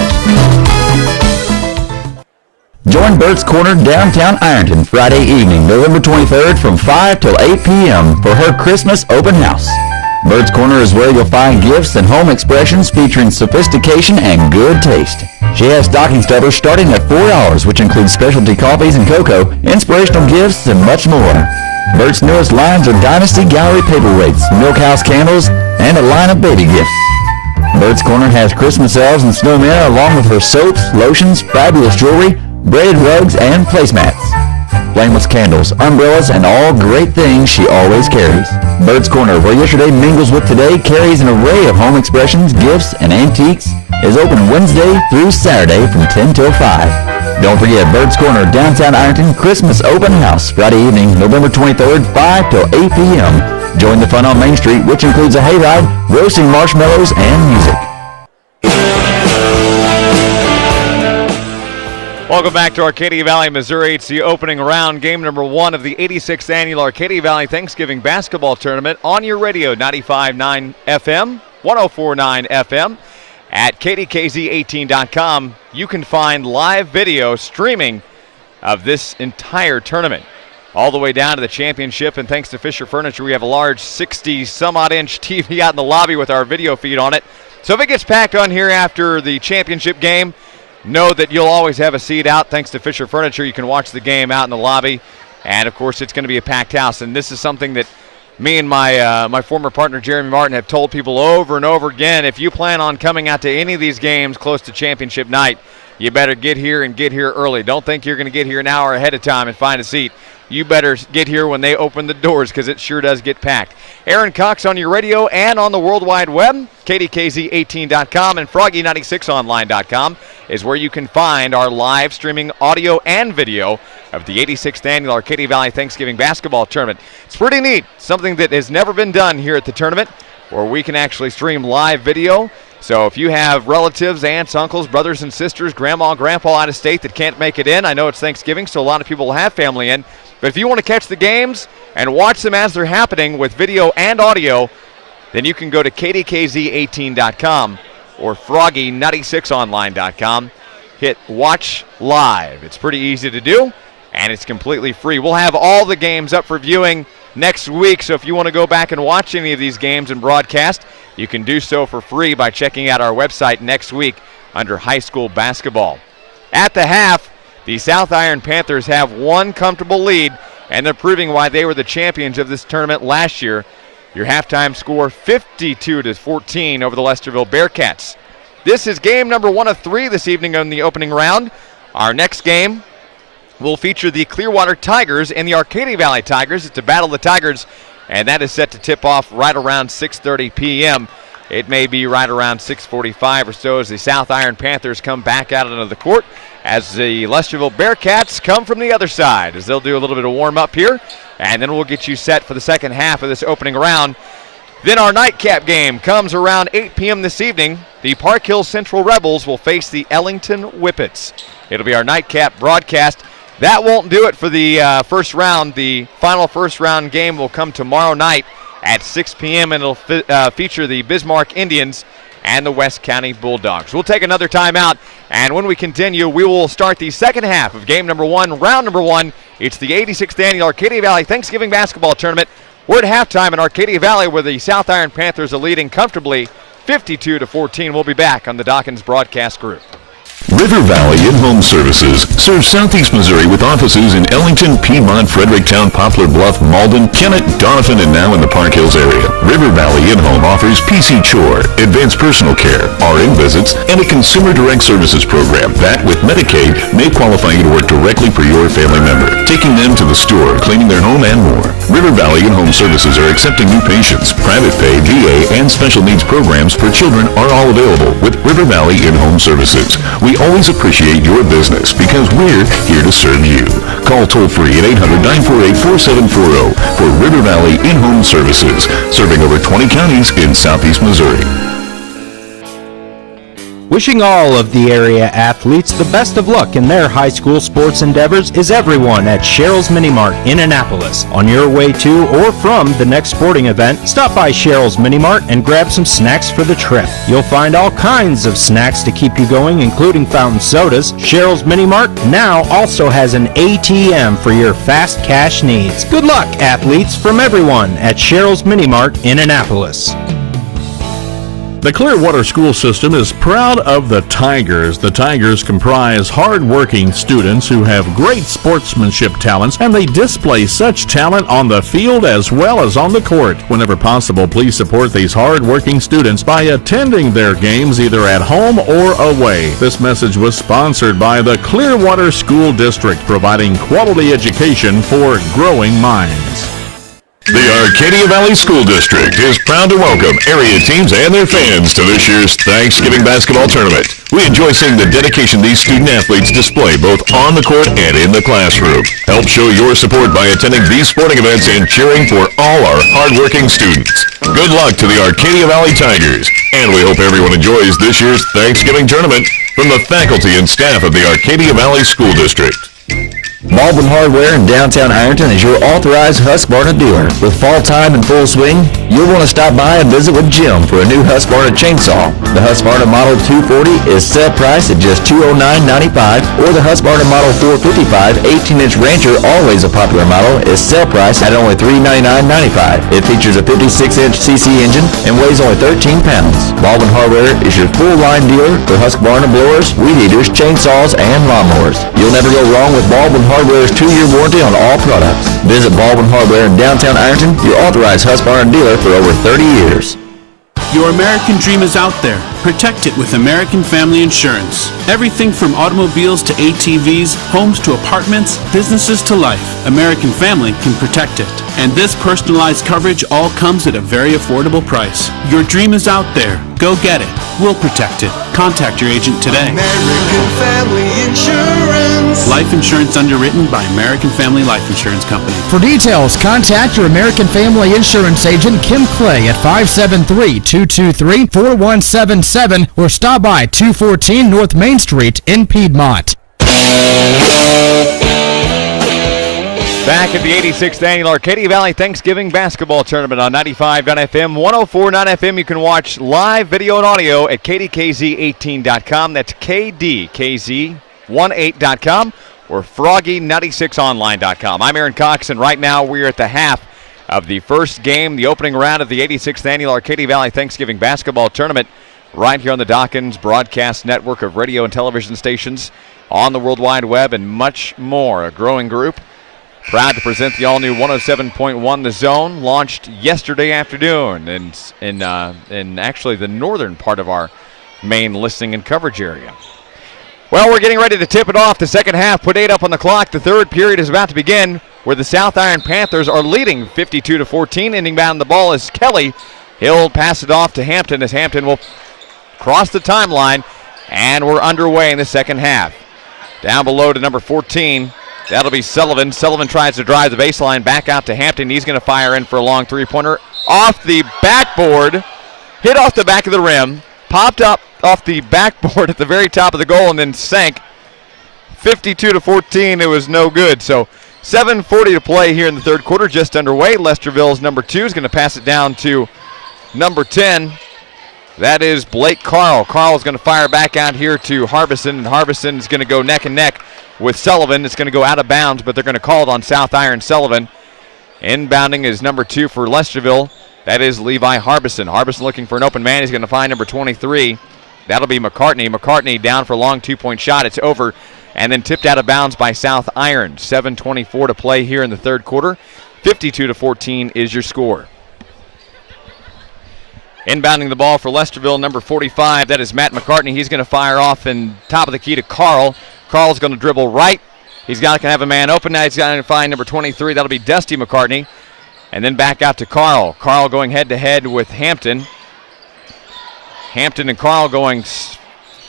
Join Bert's Corner downtown Ironton Friday evening, November 23rd from 5 till 8 p.m. for her Christmas open house. Bert's Corner is where you'll find gifts and home expressions featuring sophistication and good taste. She has stocking stuffers starting at $4, which includes specialty coffees and cocoa, inspirational gifts, and much more. Bert's newest lines are Dynasty Gallery paperweights, Milk House candles, and a line of baby gifts. Bert's Corner has Christmas elves and snowmen along with her soaps, lotions, fabulous jewelry, braided rugs, and placemats. Flameless candles, umbrellas, and all great things she always carries. Bert's Corner, where yesterday mingles with today, carries an array of home expressions, gifts, and antiques, is open Wednesday through Saturday from 10 till 5. Don't forget Bert's Corner, downtown Ironton, Christmas open house, Friday evening, November 23rd, 5 till 8 p.m. Join the fun on Main Street, which includes a hayride, roasting marshmallows, and music. Welcome back to Arcadia Valley, Missouri. It's the opening round, game number 1 of the 86th Annual Arcadia Valley Thanksgiving Basketball Tournament on your radio, 95.9 FM, 104.9 FM. At kdkz18.com, you can find live video streaming of this entire tournament, all the way down to the championship. And thanks to Fisher Furniture, we have a large 60-some-odd-inch TV out in the lobby with our video feed on it. So if it gets packed on here after the championship game, know that you'll always have a seat out. Thanks to Fisher Furniture, you can watch the game out in the lobby. And, of course, it's going to be a packed house. And this is something that me and my former partner, Jeremy Martin, have told people over and over again. If you plan on coming out to any of these games close to championship night, you better get here and get here early. Don't think you're going to get here an hour ahead of time and find a seat. You better get here when they open the doors, because it sure does get packed. Aaron Cox on your radio and on the World Wide Web, kdkz18.com and froggy96online.com is where you can find our live streaming audio and video of the 86th Annual Arcadia Valley Thanksgiving Basketball Tournament. It's pretty neat, something that has never been done here at the tournament, where we can actually stream live video. So if you have relatives, aunts, uncles, brothers and sisters, grandma, grandpa out of state that can't make it in, I know it's Thanksgiving, so a lot of people will have family in, but if you want to catch the games and watch them as they're happening with video and audio, then you can go to kdkz18.com or froggy96online.com. Hit Watch Live. It's pretty easy to do. and it's completely free. We'll have all the games up for viewing next week, so if you want to go back and watch any of these games and broadcast, you can do so for free by checking out our website next week under high school basketball. At the half, the South Iron Panthers have one comfortable lead, and they're proving why they were the champions of this tournament last year. Your halftime score 52-14 over the Lesterville Bearcats. This is game number 1 of 3 this evening on the opening round. Our next game will feature the Clearwater Tigers and the Arcadia Valley Tigers. It's a battle of the Tigers, and that is set to tip off right around 6:30 p.m. It may be right around 6:45 or so as the South Iron Panthers come back out onto the court, as the Lesterville Bearcats come from the other side, as they'll do a little bit of warm-up here, and then we'll get you set for the second half of this opening round. Then our nightcap game comes around 8 p.m. this evening. The Park Hill Central Rebels will face the Ellington Whippets. It'll be our nightcap broadcast. That won't do it for the first round. The final first round game will come tomorrow night at 6 p.m. and it'll feature the Bismarck Indians and the West County Bulldogs. We'll take another timeout, and when we continue, we will start the second half of game number 1, round number 1. It's the 86th Annual Arcadia Valley Thanksgiving Basketball Tournament. We're at halftime in Arcadia Valley, where the South Iron Panthers are leading comfortably 52-14. We'll be back on the Dawkins Broadcast Group. River Valley In-Home Services serves Southeast Missouri with offices in Ellington, Piedmont, Fredericktown, Poplar Bluff, Malden, Kennett, Donovan, and now in the Park Hills area. River Valley In-Home offers PC Chore, advanced personal care, RN visits, and a consumer direct services program that, with Medicaid, may qualify you to work directly for your family member, taking them to the store, cleaning their home, and more. River Valley In-Home Services are accepting new patients. Private pay, VA, and special needs programs for children are all available with River Valley In-Home Services. We always appreciate your business because we're here to serve you. Call toll-free at 800-948-4740 for River Valley In-Home Services, serving over 20 counties in Southeast Missouri. Wishing all of the area athletes the best of luck in their high school sports endeavors is everyone at Cheryl's Mini Mart in Annapolis. On your way to or from the next sporting event, stop by Cheryl's Mini Mart and grab some snacks for the trip. You'll find all kinds of snacks to keep you going, including fountain sodas. Cheryl's Mini Mart now also has an ATM for your fast cash needs. Good luck, athletes, from everyone at Cheryl's Mini Mart in Annapolis. The Clearwater School System is proud of the Tigers. The Tigers comprise hard-working students who have great sportsmanship talents, and they display such talent on the field as well as on the court. Whenever possible, please support these hard-working students by attending their games either at home or away. This message was sponsored by the Clearwater School District, providing quality education for growing minds. The Arcadia Valley School District is proud to welcome area teams and their fans to this year's Thanksgiving Basketball Tournament. We enjoy seeing the dedication these student athletes display both on the court and in the classroom. Help show your support by attending these sporting events and cheering for all our hardworking students. Good luck to the Arcadia Valley Tigers, and we hope everyone enjoys this year's Thanksgiving Tournament from the faculty and staff of the Arcadia Valley School District. Baldwin Hardware in downtown Ironton is your authorized Husqvarna dealer. With fall time in full swing, you'll want to stop by and visit with Jim for a new Husqvarna chainsaw. The Husqvarna Model 240 is set price at just $209.95, or the Husqvarna Model 455 18-inch Rancher, always a popular model, is sell price at only $399.95. It features a 56-inch CC engine and weighs only 13 pounds. Baldwin Hardware is your full-line dealer for Husqvarna blowers, weed eaters, chainsaws, and lawnmowers. You'll never go wrong with Baldwin Hardware's 2-year warranty on all products. Visit Baldwin Hardware in downtown Ironton, your authorized Husqvarna dealer for over 30 years. Your American dream is out there. Protect it with American Family Insurance. Everything from automobiles to ATVs, homes to apartments, businesses to life. American Family can protect it. And this personalized coverage all comes at a very affordable price. Your dream is out there. Go get it. We'll protect it. Contact your agent today. American Family Insurance. Life insurance underwritten by American Family Life Insurance Company. For details, contact your American Family Insurance agent, Kim Clay, at 573-223-4177 or stop by 214 North Main Street in Piedmont. Back at the 86th Annual Arcadia Valley Thanksgiving Basketball Tournament on 95.9 FM, 104.9 FM. You can watch live video and audio at kdkz18.com. That's kdkz18.com. or FroggyNutty6online.com. I'm Aaron Cox, and right now we're at the half of the first game, the opening round of the 86th Annual Arcadia Valley Thanksgiving Basketball Tournament, right here on the Dawkins Broadcast Network of radio and television stations, on the World Wide Web, and much more. A growing group. Proud to present the all-new 107.1 The Zone, launched yesterday afternoon in actually the northern part of our main listening and coverage area. Well, we're getting ready to tip it off. The second half, put 8 up on the clock. The third period is about to begin, where the South Iron Panthers are leading 52-14. Ending down the ball is Kelly. He'll pass it off to Hampton, as Hampton will cross the timeline, and we're underway in the second half. Down below to number 14. That'll be Sullivan. Sullivan tries to drive the baseline back out to Hampton. He's going to fire in for a long three-pointer. Off the backboard, hit off the back of the rim, popped up off the backboard at the very top of the goal, and then sank. 52-14, it was no good. So 7:40 to play here in the third quarter, just underway. Lesterville's number 2 is going to pass it down to number 10. That is Blake Carl. Carl is going to fire back out here to Harbison, and Harbison is going to go neck and neck with Sullivan. It's going to go out of bounds, but they're going to call it on South Iron Sullivan. Inbounding is number 2 for Lesterville. That is Levi Harbison. Harbison looking for an open man. He's going to find number 23. That'll be McCartney. McCartney down for a long two-point shot. It's over, and then tipped out of bounds by South Iron. 7:24 to play here in the third quarter. 52-14 is your score. Inbounding the ball for Lesterville, number 45. That is Matt McCartney. He's going to fire off in top of the key to Carl. Carl's going to dribble right. He's going to have a man open. Now he's going to find number 23. That'll be Dusty McCartney. And then back out to Carl. Carl going head-to-head with Hampton. Hampton and Carl going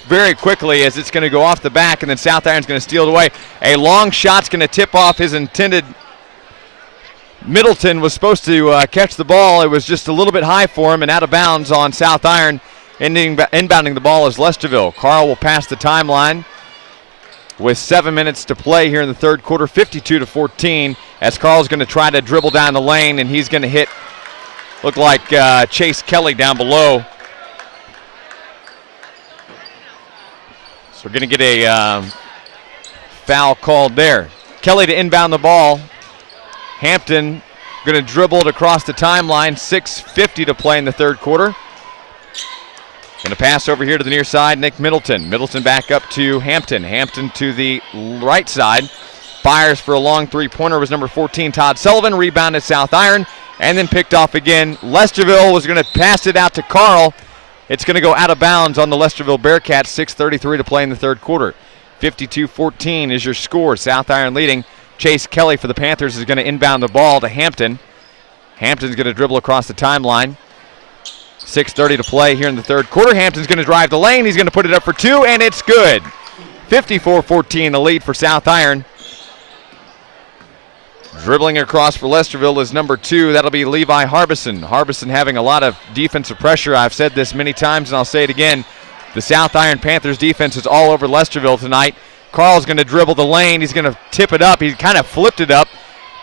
very quickly as it's going to go off the back, and then South Iron's going to steal it away. A long shot's going to tip off his intended. Middleton was supposed to catch the ball. It was just a little bit high for him and out of bounds on South Iron. Inbounding the ball is Lesterville. Carl will pass the timeline with 7 minutes to play here in the third quarter, 52-14, as Carl's going to try to dribble down the lane, and he's going to hit, look like Chase Kelly down below. So we're going to get a foul called there. Kelly to inbound the ball. Hampton going to dribble it across the timeline. 6:50 to play in the third quarter. Going to pass over here to the near side, Nick Middleton. Middleton back up to Hampton. Hampton to the right side. Fires for a long three-pointer was number 14, Todd Sullivan. Rebounded South Iron, and then picked off again. Lesterville was going to pass it out to Carl. It's going to go out of bounds on the Lesterville Bearcats. 6:33 to play in the third quarter. 52-14 is your score. South Iron leading. Chase Kelly for the Panthers is going to inbound the ball to Hampton. Hampton's going to dribble across the timeline. 6:30 to play here in the third quarter. Hampton's going to drive the lane. He's going to put it up for 2, and it's good. 54-14, the lead for South Iron. Dribbling across for Lesterville is number 2. That'll be Levi Harbison. Harbison having a lot of defensive pressure. I've said this many times, and I'll say it again. The South Iron Panthers defense is all over Lesterville tonight. Carl's going to dribble the lane. He's going to tip it up. He kind of flipped it up.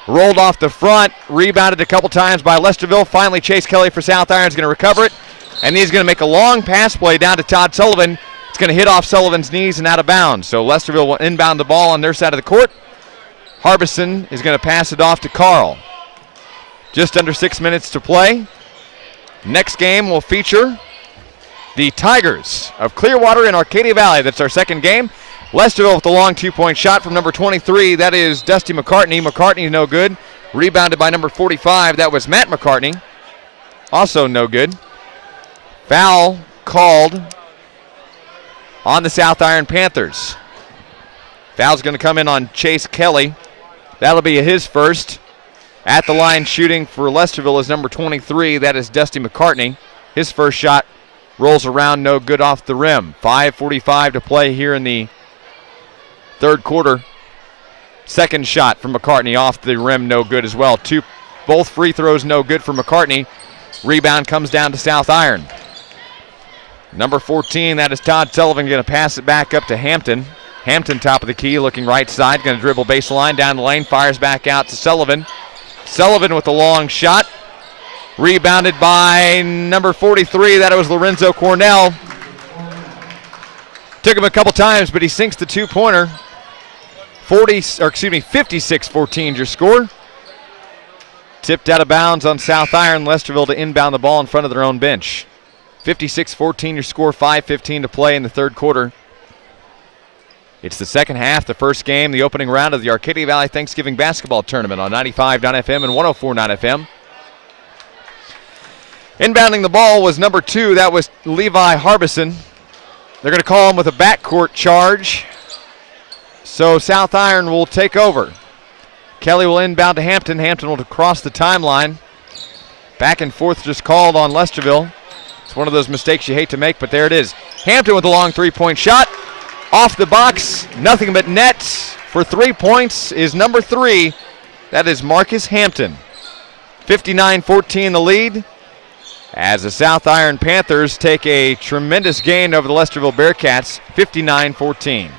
Rolled off the front. Rebounded a couple times by Lesterville. Finally, Chase Kelly for South Iron is going to recover it. And he's going to make a long pass play down to Todd Sullivan. It's going to hit off Sullivan's knees and out of bounds. So Lesterville will inbound the ball on their side of the court. Harbison is going to pass it off to Carl. Just under 6 minutes to play. Next game will feature the Tigers of Clearwater and Arcadia Valley. That's our second game. Lesterville with the long two-point shot from number 23. That is Dusty McCartney. McCartney no good. Rebounded by number 45. That was Matt McCartney. Also no good. Foul called on the South Iron Panthers. Foul's going to come in on Chase Kelly. That'll be his first. At the line shooting for Lesterville is number 23. That is Dusty McCartney. His first shot rolls around, no good off the rim. 5:45 to play here in the third quarter. Second shot from McCartney off the rim, no good as well. Both free throws no good for McCartney. Rebound comes down to South Iron. Number 14, that is Todd Sullivan, going to pass it back up to Hampton. Hampton top of the key, looking right side, going to dribble baseline down the lane, fires back out to Sullivan. Sullivan with a long shot. Rebounded by number 43, that was Lorenzo Cornell. Took him a couple times, but he sinks the two-pointer. 56-14 is your score. Tipped out of bounds on South Iron. Lesterville to inbound the ball in front of their own bench. 56-14 your score, 5:15 to play in the third quarter. It's the second half, the first game, the opening round of the Arcadia Valley Thanksgiving Basketball Tournament on 95.9 FM and 104.9 FM. Inbounding the ball was number 2. That was Levi Harbison. They're going to call him with a backcourt charge. So South Iron will take over. Kelly will inbound to Hampton. Hampton will cross the timeline. Back and forth just called on Lesterville. It's one of those mistakes you hate to make, but there it is. Hampton with a long three-point shot. Off the box, nothing but net for 3 points is number 3. That is Marcus Hampton. 59-14 the lead as the South Iron Panthers take a tremendous gain over the Lesterville Bearcats, 59-14.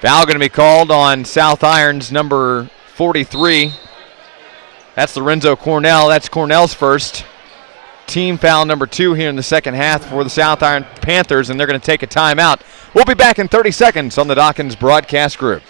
Foul going to be called on South Iron's number 43. That's Lorenzo Cornell. That's Cornell's first. Team foul number 2 here in the second half for the South Iron Panthers, and they're going to take a timeout. We'll be back in 30 seconds on the Dawkins Broadcast Group.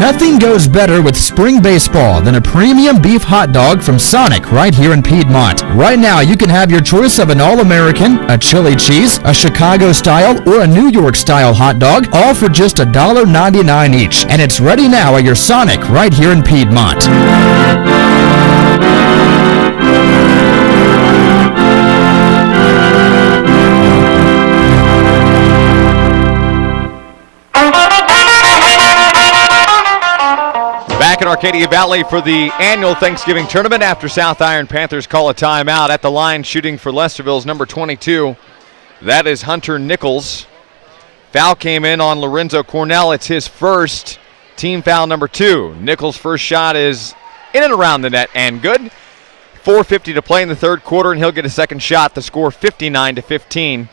Nothing goes better with spring baseball than a premium beef hot dog from Sonic right here in Piedmont. Right now, you can have your choice of an All-American, a chili cheese, a Chicago-style, or a New York-style hot dog, all for just $1.99 each. And it's ready now at your Sonic right here in Piedmont. Back in Arcadia Valley for the annual Thanksgiving tournament after South Iron Panthers call a timeout. At the line shooting for Lesterville's number 22. That is Hunter Nichols. Foul came in on Lorenzo Cornell. It's his first, team foul number 2. Nichols' first shot is in and around the net and good. 4:50 to play in the third quarter, and he'll get a second shot. The score 59-15,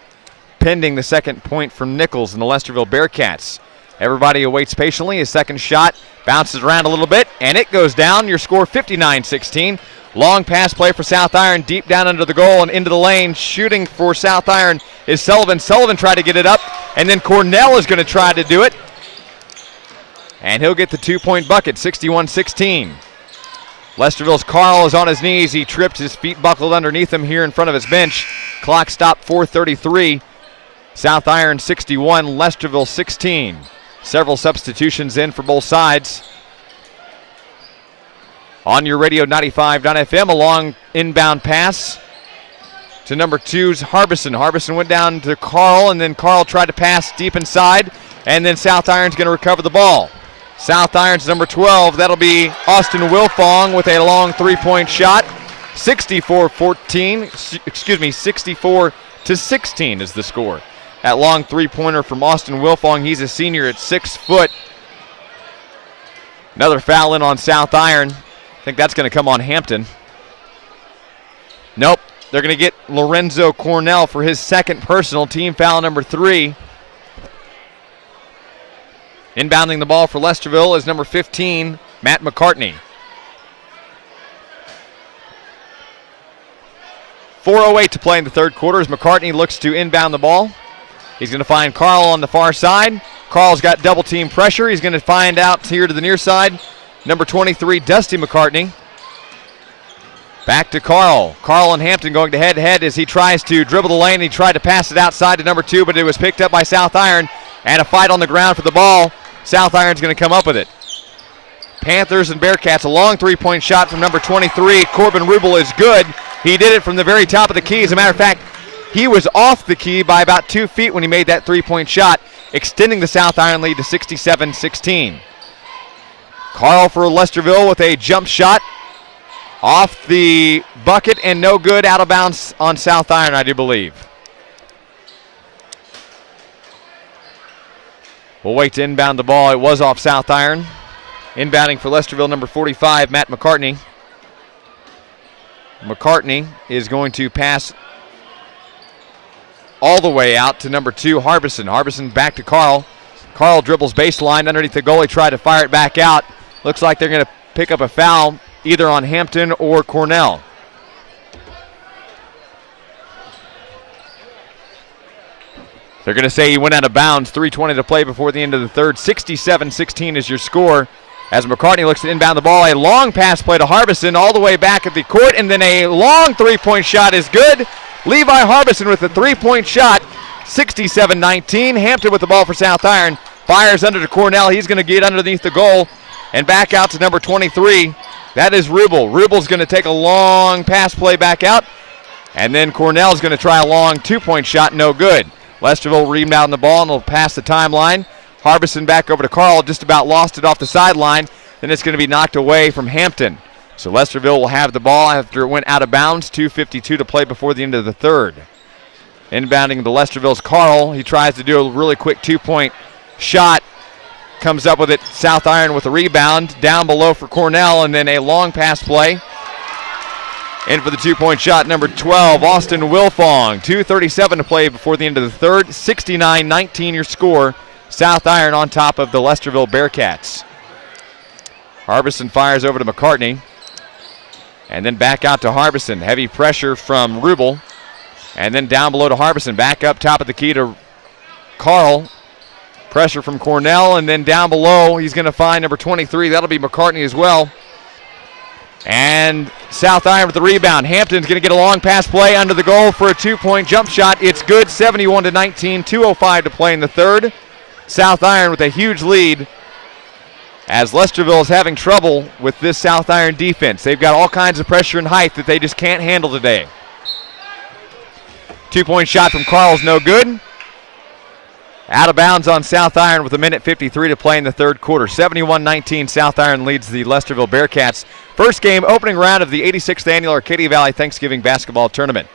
pending the second point from Nichols and the Lesterville Bearcats. Everybody awaits patiently. His second shot bounces around a little bit, and it goes down. Your score 59-16. Long pass play for South Iron, deep down under the goal and into the lane. Shooting for South Iron is Sullivan. Sullivan tried to get it up, and then Cornell is going to try to do it. And he'll get the 2-point bucket, 61-16. Lesterville's Carl is on his knees. He tripped, his feet buckled underneath him here in front of his bench. Clock stopped, 4:33. South Iron 61, Lesterville 16. Several substitutions in for both sides. On your radio, 95.9 FM, a long inbound pass to number 2's Harbison. Harbison went down to Carl, and then Carl tried to pass deep inside, and then South Iron's going to recover the ball. South Iron's number 12, that'll be Austin Wilfong with a long three-point shot. 64-16 is the score. That long three-pointer from Austin Wilfong. He's a senior at 6 foot. Another foul in on South Iron. I think that's going to come on Hampton. Nope. They're going to get Lorenzo Cornell for his second personal, team foul number 3. Inbounding the ball for Lesterville is number 15, Matt McCartney. 4:08 to play in the third quarter as McCartney looks to inbound the ball. He's going to find Carl on the far side. Carl's got double team pressure. He's going to find out here to the near side. Number 23, Dusty McCartney. Back to Carl. Carl and Hampton going to head-to-head as he tries to dribble the lane. He tried to pass it outside to number 2, but it was picked up by South Iron. And a fight on the ground for the ball. South Iron's going to come up with it. Panthers and Bearcats, a long three-point shot from number 23. Corbin Rubel is good. He did it from the very top of the key. As a matter of fact, he was off the key by about 2 feet when he made that three-point shot, extending the South Iron lead to 67-16. Carl for Lesterville with a jump shot off the bucket and no good, out of bounds on South Iron, I do believe. We'll wait to inbound the ball. It was off South Iron. Inbounding for Lesterville, number 45, Matt McCartney. McCartney is going to pass all the way out to number 2, Harbison. Harbison back to Carl. Carl dribbles baseline underneath the goalie, tried to fire it back out. Looks like they're going to pick up a foul either on Hampton or Cornell. They're going to say he went out of bounds. 3:20 to play before the end of the third. 67-16 is your score. As McCartney looks to inbound the ball, a long pass play to Harbison all the way back at the court, and then a long three-point shot is good. Levi Harbison with a three-point shot. 67-19. Hampton with the ball for South Iron. Fires under to Cornell. He's going to get underneath the goal and back out to number 23. That is Rubel. Rubel's going to take a long pass play back out, and then Cornell's going to try a long two-point shot. No good. Lesterville rebounding the ball and will pass the timeline. Harbison back over to Carl, just about lost it off the sideline. Then it's going to be knocked away from Hampton. So Lesterville will have the ball after it went out of bounds. 2:52 to play before the end of the third. Inbounding the Lesterville's Carl. He tries to do a really quick two-point shot. Comes up with it. South Iron with a rebound. Down below for Cornell, and then a long pass play. In for the two-point shot, number 12, Austin Wilfong. 2:37 to play before the end of the third. 69-19 your score. South Iron on top of the Lesterville Bearcats. Harbison fires over to McCartney. And then back out to Harbison. Heavy pressure from Rubel. And then down below to Harbison. Back up top of the key to Carl. Pressure from Cornell. And then down below, he's going to find number 23. That'll be McCartney as well. And South Iron with the rebound. Hampton's going to get a long pass play under the goal for a two-point jump shot. It's good, 71-19, 2:05 to play in the third. South Iron with a huge lead as Lesterville is having trouble with this South Iron defense. They've got all kinds of pressure and height that they just can't handle today. Two-point shot from Carl's no good. Out of bounds on South Iron with 1:53 to play in the third quarter. 71-19, South Iron leads the Lesterville Bearcats. First game, opening round of the 86th Annual Arcadia Valley Thanksgiving Basketball Tournament.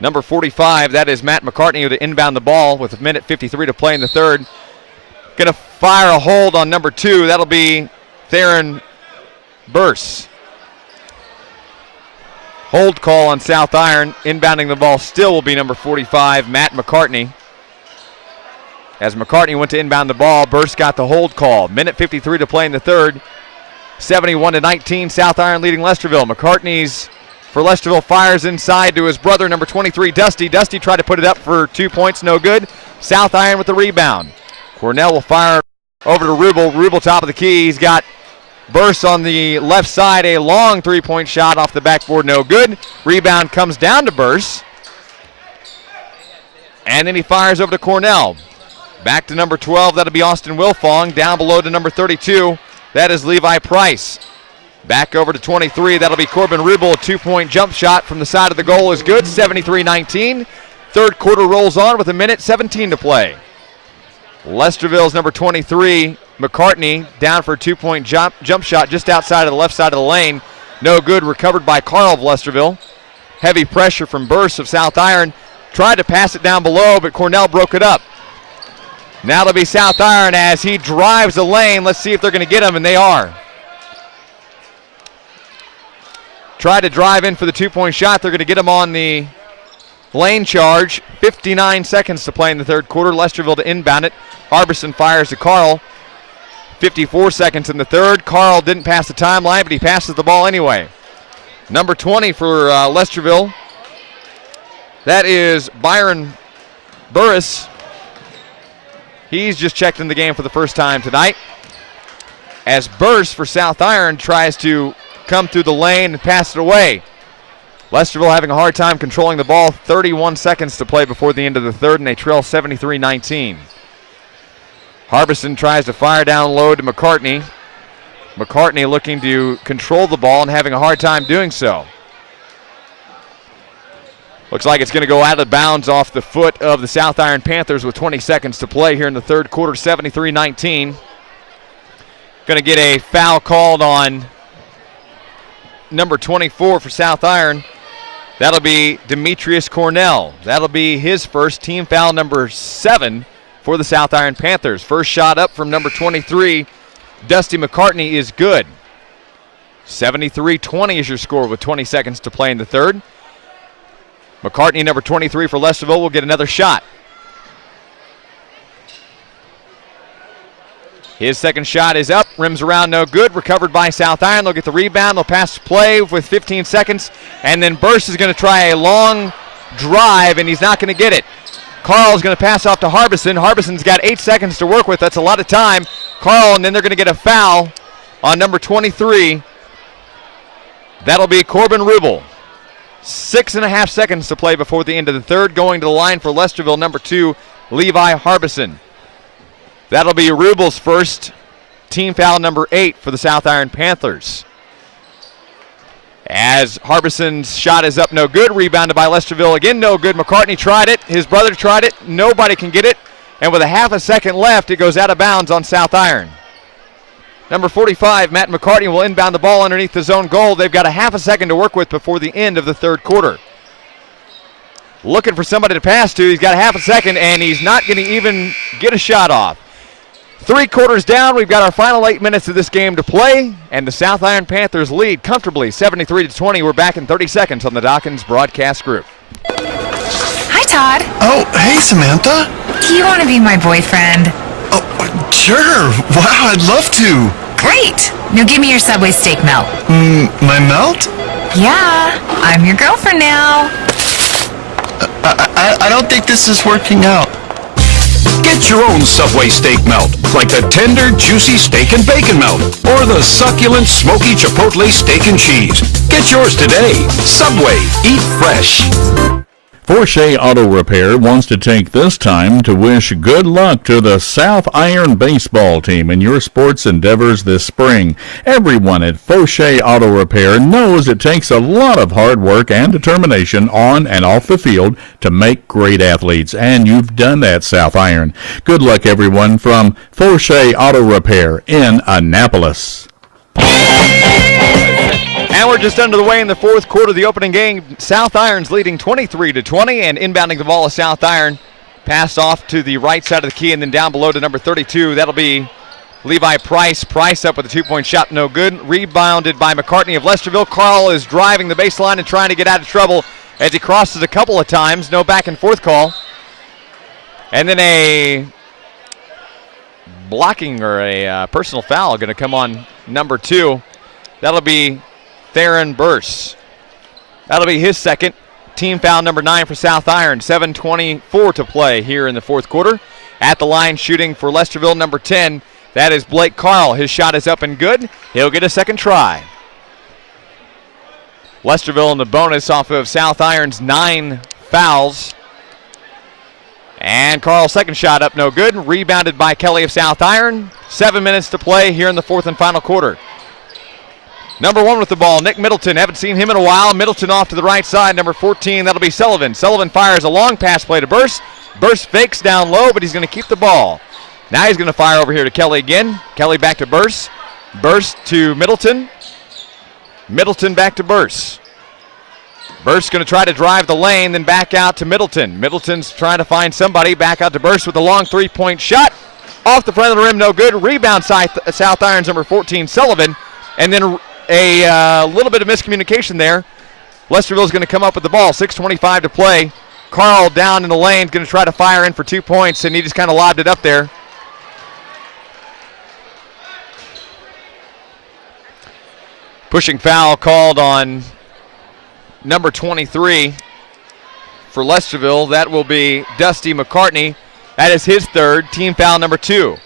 Number 45, that is Matt McCartney to inbound the ball with 1:53 to play in the third. Going to fire a hold on number 2. That'll be Theron Burse. Hold call on South Iron. Inbounding the ball still will be number 45, Matt McCartney. As McCartney went to inbound the ball, Burse got the hold call. 1:53 to play in the third. 71-19, South Iron leading Lesterville. McCartney's for Lesterville fires inside to his brother, number 23, Dusty. Dusty tried to put it up for 2 points, no good. South Iron with the rebound. Cornell will fire over to Rubel. Rubel top of the key. He's got Burse on the left side. A long three-point shot off the backboard, no good. Rebound comes down to Burse. And then he fires over to Cornell. Back to number 12, that'll be Austin Wilfong. Down below to number 32, that is Levi Price. Back over to 23, that'll be Corbin Rubel. A two-point jump shot from the side of the goal is good, 73-19. Third quarter rolls on with 1:17 to play. Lesterville's number 23, McCartney, down for a two-point jump shot just outside of the left side of the lane. No good, recovered by Carl of Lesterville. Heavy pressure from Burse of South Iron. Tried to pass it down below, but Cornell broke it up. Now it'll be South Iron as he drives the lane. Let's see if they're going to get him, and they are. Try to drive in for the two-point shot. They're going to get him on the lane charge. 59 seconds to play in the third quarter. Lesterville to inbound it. Harbison fires to Carl. 54 seconds in the third. Carl didn't pass the timeline, but he passes the ball anyway. Number 20 for Lesterville. That is Byron Burris. He's just checked in the game for the first time tonight. As Burse for South Iron tries to come through the lane and pass it away. Lesterville having a hard time controlling the ball. 31 seconds to play before the end of the third, and they trail 73-19. Harbison tries to fire down low to McCartney. McCartney looking to control the ball and having a hard time doing so. Looks like it's going to go out of bounds off the foot of the South Iron Panthers with 20 seconds to play here in the third quarter, 73-19. Going to get a foul called on number 24 for South Iron. That'll be Demetrius Cornell. That'll be his first, team foul number 7 for the South Iron Panthers. First shot up from number 23, Dusty McCartney, is good. 73-20 is your score with 20 seconds to play in the third. McCartney, number 23 for Lesterville, will get another shot. His second shot is up, rims around, no good. Recovered by South Iron. They'll get the rebound. They'll pass play with 15 seconds. And then Burse is going to try a long drive, and he's not going to get it. Carl's going to pass off to Harbison. Harbison's got 8 seconds to work with. That's a lot of time. Carl, and then they're going to get a foul on number 23. That'll be Corbin Rubel. 6.5 seconds to play before the end of the third. Going to the line for Lesterville, number 2, Levi Harbison. That'll be Rubel's first, team foul number 8 for the South Iron Panthers. As Harbison's shot is up, no good. Rebounded by Lesterville, again no good. McCartney tried it. His brother tried it. Nobody can get it. And with a half a second left, it goes out of bounds on South Iron. Number 45, Matt McCartney, will inbound the ball underneath the zone goal. They've got a half a second to work with before the end of the third quarter. Looking for somebody to pass to. He's got a half a second, and he's not going to even get a shot off. 3 quarters down. We've got our final 8 minutes of this game to play, and the South Iron Panthers lead comfortably 73-20. We're back in 30 seconds on the Dawkins Broadcast Group. Hi, Todd. Oh, hey, Samantha. Do you want to be my boyfriend? Oh, sure. Wow, I'd love to. Great. Now give me your Subway steak melt. My melt? Yeah, I'm your girlfriend now. I don't think this is working out. Get your own Subway steak melt, like the tender, juicy steak and bacon melt, or the succulent, smoky chipotle steak and cheese. Get yours today. Subway, eat fresh. Forshey Auto Repair wants to take this time to wish good luck to the South Iron baseball team in your sports endeavors this spring. Everyone at Forshey Auto Repair knows it takes a lot of hard work and determination on and off the field to make great athletes, and you've done that, South Iron. Good luck, everyone, from Forshey Auto Repair in Annapolis. And we're just under the way in the fourth quarter of the opening game. South Iron's leading 23-20, and inbounding the ball is South Iron. Pass off to the right side of the key and then down below to number 32. That'll be Levi Price. Price up with a 2-point shot, no good. Rebounded by McCartney of Lesterville. Carl is driving the baseline and trying to get out of trouble as he crosses a couple of times. No back and forth call. And then a blocking or a personal foul going to come on number 2. That'll be Theron Burse. That'll be his second. Team foul number 9 for South Iron. 7:24 to play here in the fourth quarter. At the line shooting for Lesterville, number 10. That is Blake Carl. His shot is up and good. He'll get a second try. Lesterville in the bonus off of South Iron's 9 fouls. And Carl's second shot up, no good. Rebounded by Kelly of South Iron. 7 minutes to play here in the fourth and final quarter. Number 1 with the ball, Nick Middleton. Haven't seen him in a while. Middleton off to the right side. Number 14, that'll be Sullivan. Sullivan fires a long pass play to Burse. Burse fakes down low, but he's going to keep the ball. Now he's going to fire over here to Kelly again. Kelly back to Burse. Burse to Middleton. Middleton back to Burse. Burse going to try to drive the lane, then back out to Middleton. Middleton's trying to find somebody. Back out to Burse with a long 3-point shot. Off the front of the rim, no good. Rebound South Iron's number 14, Sullivan. And then a little bit of miscommunication there. Lesterville's going to come up with the ball. 6:25 to play. Carl down in the lane, going to try to fire in for 2 points, and he just kind of lobbed it up there. Pushing foul called on number 23 for Lesterville. That will be Dusty McCartney. That is his third, team foul number 2.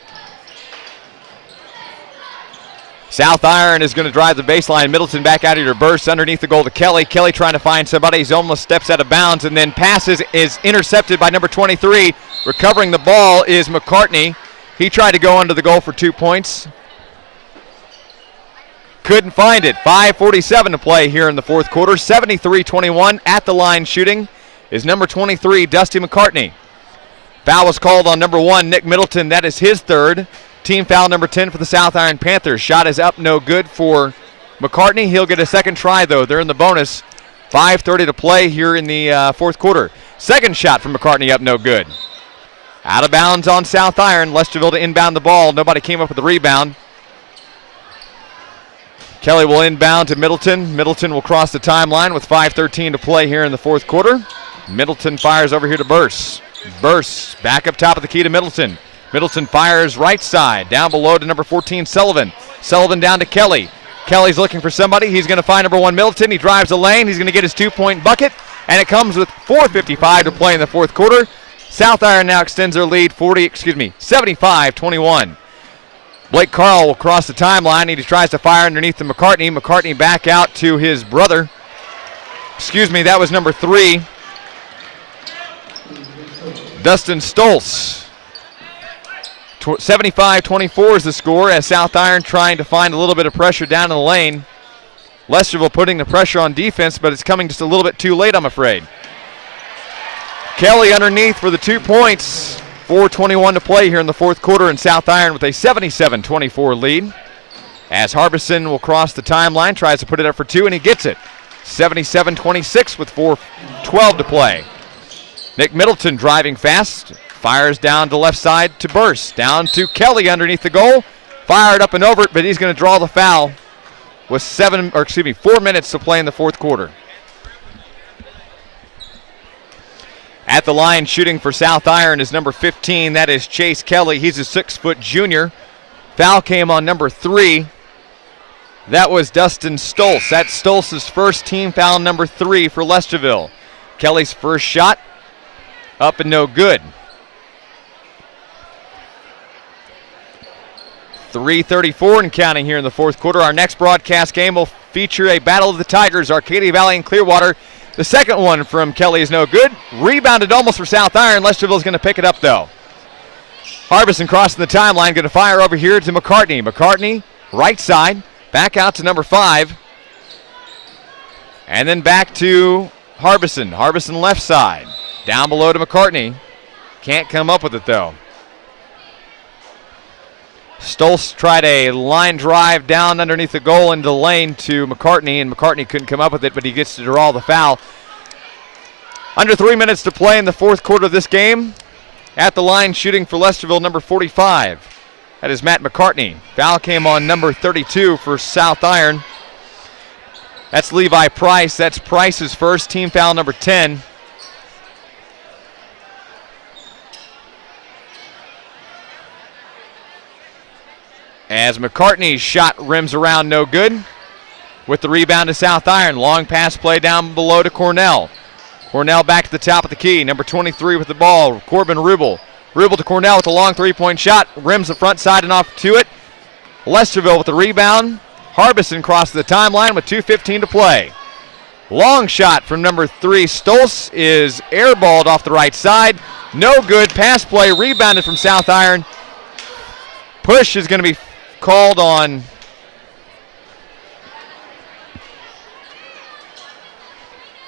South Iron is going to drive the baseline. Middleton back out here to Burse underneath the goal to Kelly. Kelly trying to find somebody. He's almost steps out of bounds and then passes is intercepted by number 23. Recovering the ball is McCartney. He tried to go under the goal for 2 points. Couldn't find it. 5:47 to play here in the fourth quarter. 73-21 at the line shooting is number 23, Dusty McCartney. Foul was called on number 1, Nick Middleton. That is his third. Team foul number 10 for the South Iron Panthers. Shot is up, no good for McCartney. He'll get a second try, though. They're in the bonus. 5:30 to play here in the fourth quarter. Second shot from McCartney up, no good. Out of bounds on South Iron. Lesterville to inbound the ball. Nobody came up with the rebound. Kelly will inbound to Middleton. Middleton will cross the timeline with 5:13 to play here in the fourth quarter. Middleton fires over here to Burse. Burse back up top of the key to Middleton. Middleton fires right side, down below to number 14, Sullivan. Sullivan down to Kelly. Kelly's looking for somebody. He's going to find number 1, Middleton. He drives the lane. He's going to get his 2-point bucket, and it comes with 4:55 to play in the fourth quarter. South Iron now extends their lead 75-21. Blake Carl will cross the timeline. He tries to fire underneath to McCartney. McCartney back out to his brother. That was number 3. Dustin Stoltz. 75-24 is the score as South Iron trying to find a little bit of pressure down in the lane. Lesterville putting the pressure on defense, but it's coming just a little bit too late, I'm afraid. Kelly underneath for the 2 points. 4:21 to play here in the fourth quarter, and South Iron with a 77-24 lead. As Harbison will cross the timeline, tries to put it up for 2, and he gets it. 77-26 with 4:12 to play. Nick Middleton driving fast, fires down to left side to Burst. Down to Kelly underneath the goal. Fired up and over it, but he's going to draw the foul with 4 minutes to play in the fourth quarter. At the line shooting for South Iron is number 15. That is Chase Kelly. He's a 6-foot junior. Foul came on number 3. That was Dustin Stoltz. That's Stoltz's first team foul, number 3 for Lesterville. Kelly's first shot up and no good. 3:34 and counting here in the fourth quarter. Our next broadcast game will feature a battle of the Tigers, Arcadia Valley and Clearwater. The second one from Kelly is no good. Rebounded almost for South Iron. Lesterville's going to pick it up, though. Harbison crossing the timeline, going to fire over here to McCartney. McCartney, right side, back out to number 5. And then back to Harbison. Harbison left side. Down below to McCartney. Can't come up with it, though. Stoltz tried a line drive down underneath the goal into the lane to McCartney, and McCartney couldn't come up with it, but he gets to draw the foul. Under 3 minutes to play in the fourth quarter of this game. At the line shooting for Lesterville, number 45. That is Matt McCartney. Foul came on number 32 for South Iron. That's Levi Price. That's Price's first, team foul number 10. As McCartney's shot rims around, no good. With the rebound to South Iron. Long pass play down below to Cornell. Cornell back to the top of the key. Number 23 with the ball, Corbin Rubel. Rubel to Cornell with a long three-point shot. Rims the front side and off to it. Lesterville with the rebound. Harbison crosses the timeline with 2:15 to play. Long shot from number 3, Stoltz, is airballed off the right side. No good. Pass play rebounded from South Iron. Push is going to be called on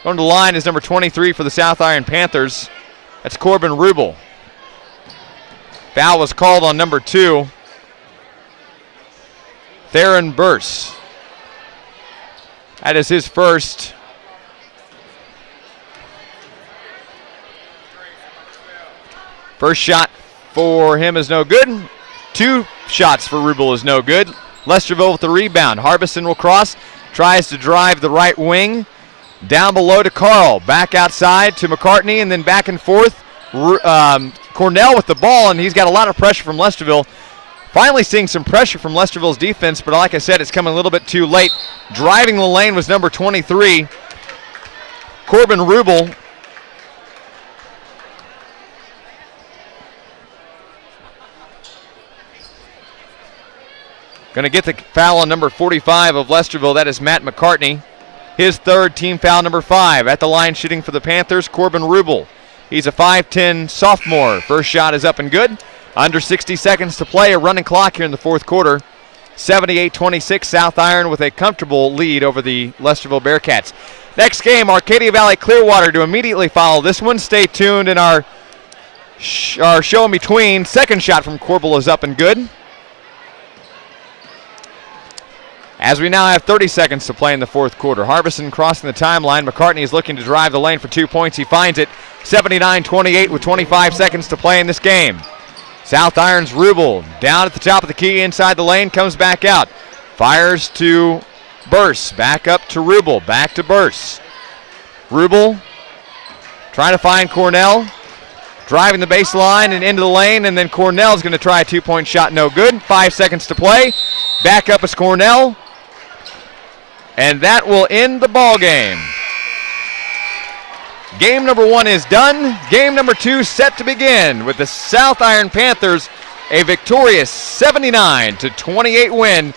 going to the line is number 23 for the South Iron Panthers. That's Corbin Rubel. Foul was called on number 2, Theron Burse. That is his first. First shot for him is no good. 2 shots for Rubel is no good. Lesterville with the rebound. Harbison will cross, tries to drive the right wing. Down below to Carl. Back outside to McCartney, and then back and forth. Cornell with the ball, and he's got a lot of pressure from Lesterville. Finally seeing some pressure from Lesterville's defense, but like I said, it's coming a little bit too late. Driving the lane was number 23, Corbin Rubel. Going to get the foul on number 45 of Lesterville. That is Matt McCartney. His third, team foul number 5. At the line shooting for the Panthers, Corbin Rubel. He's a 5'10 sophomore. First shot is up and good. Under 60 seconds to play, a running clock here in the fourth quarter. 78-26, South Iron with a comfortable lead over the Lesterville Bearcats. Next game, Arcadia Valley Clearwater to immediately follow this one. Stay tuned in our show in between. Second shot from Corbel is up and good. As we now have 30 seconds to play in the fourth quarter. Harbison crossing the timeline. McCartney is looking to drive the lane for 2 points. He finds it. 79-28 with 25 seconds to play in this game. South Iron's Rubel down at the top of the key inside the lane, comes back out. Fires to Burse, back up to Rubel, back to Burse. Rubel trying to find Cornell. Driving the baseline and into the lane, and then Cornell's going to try a 2-point shot, no good. 5 seconds to play. Back up is Cornell. And that will end the ball game. Game number 1 is done. Game number 2 set to begin with the South Iron Panthers a victorious 79-28 win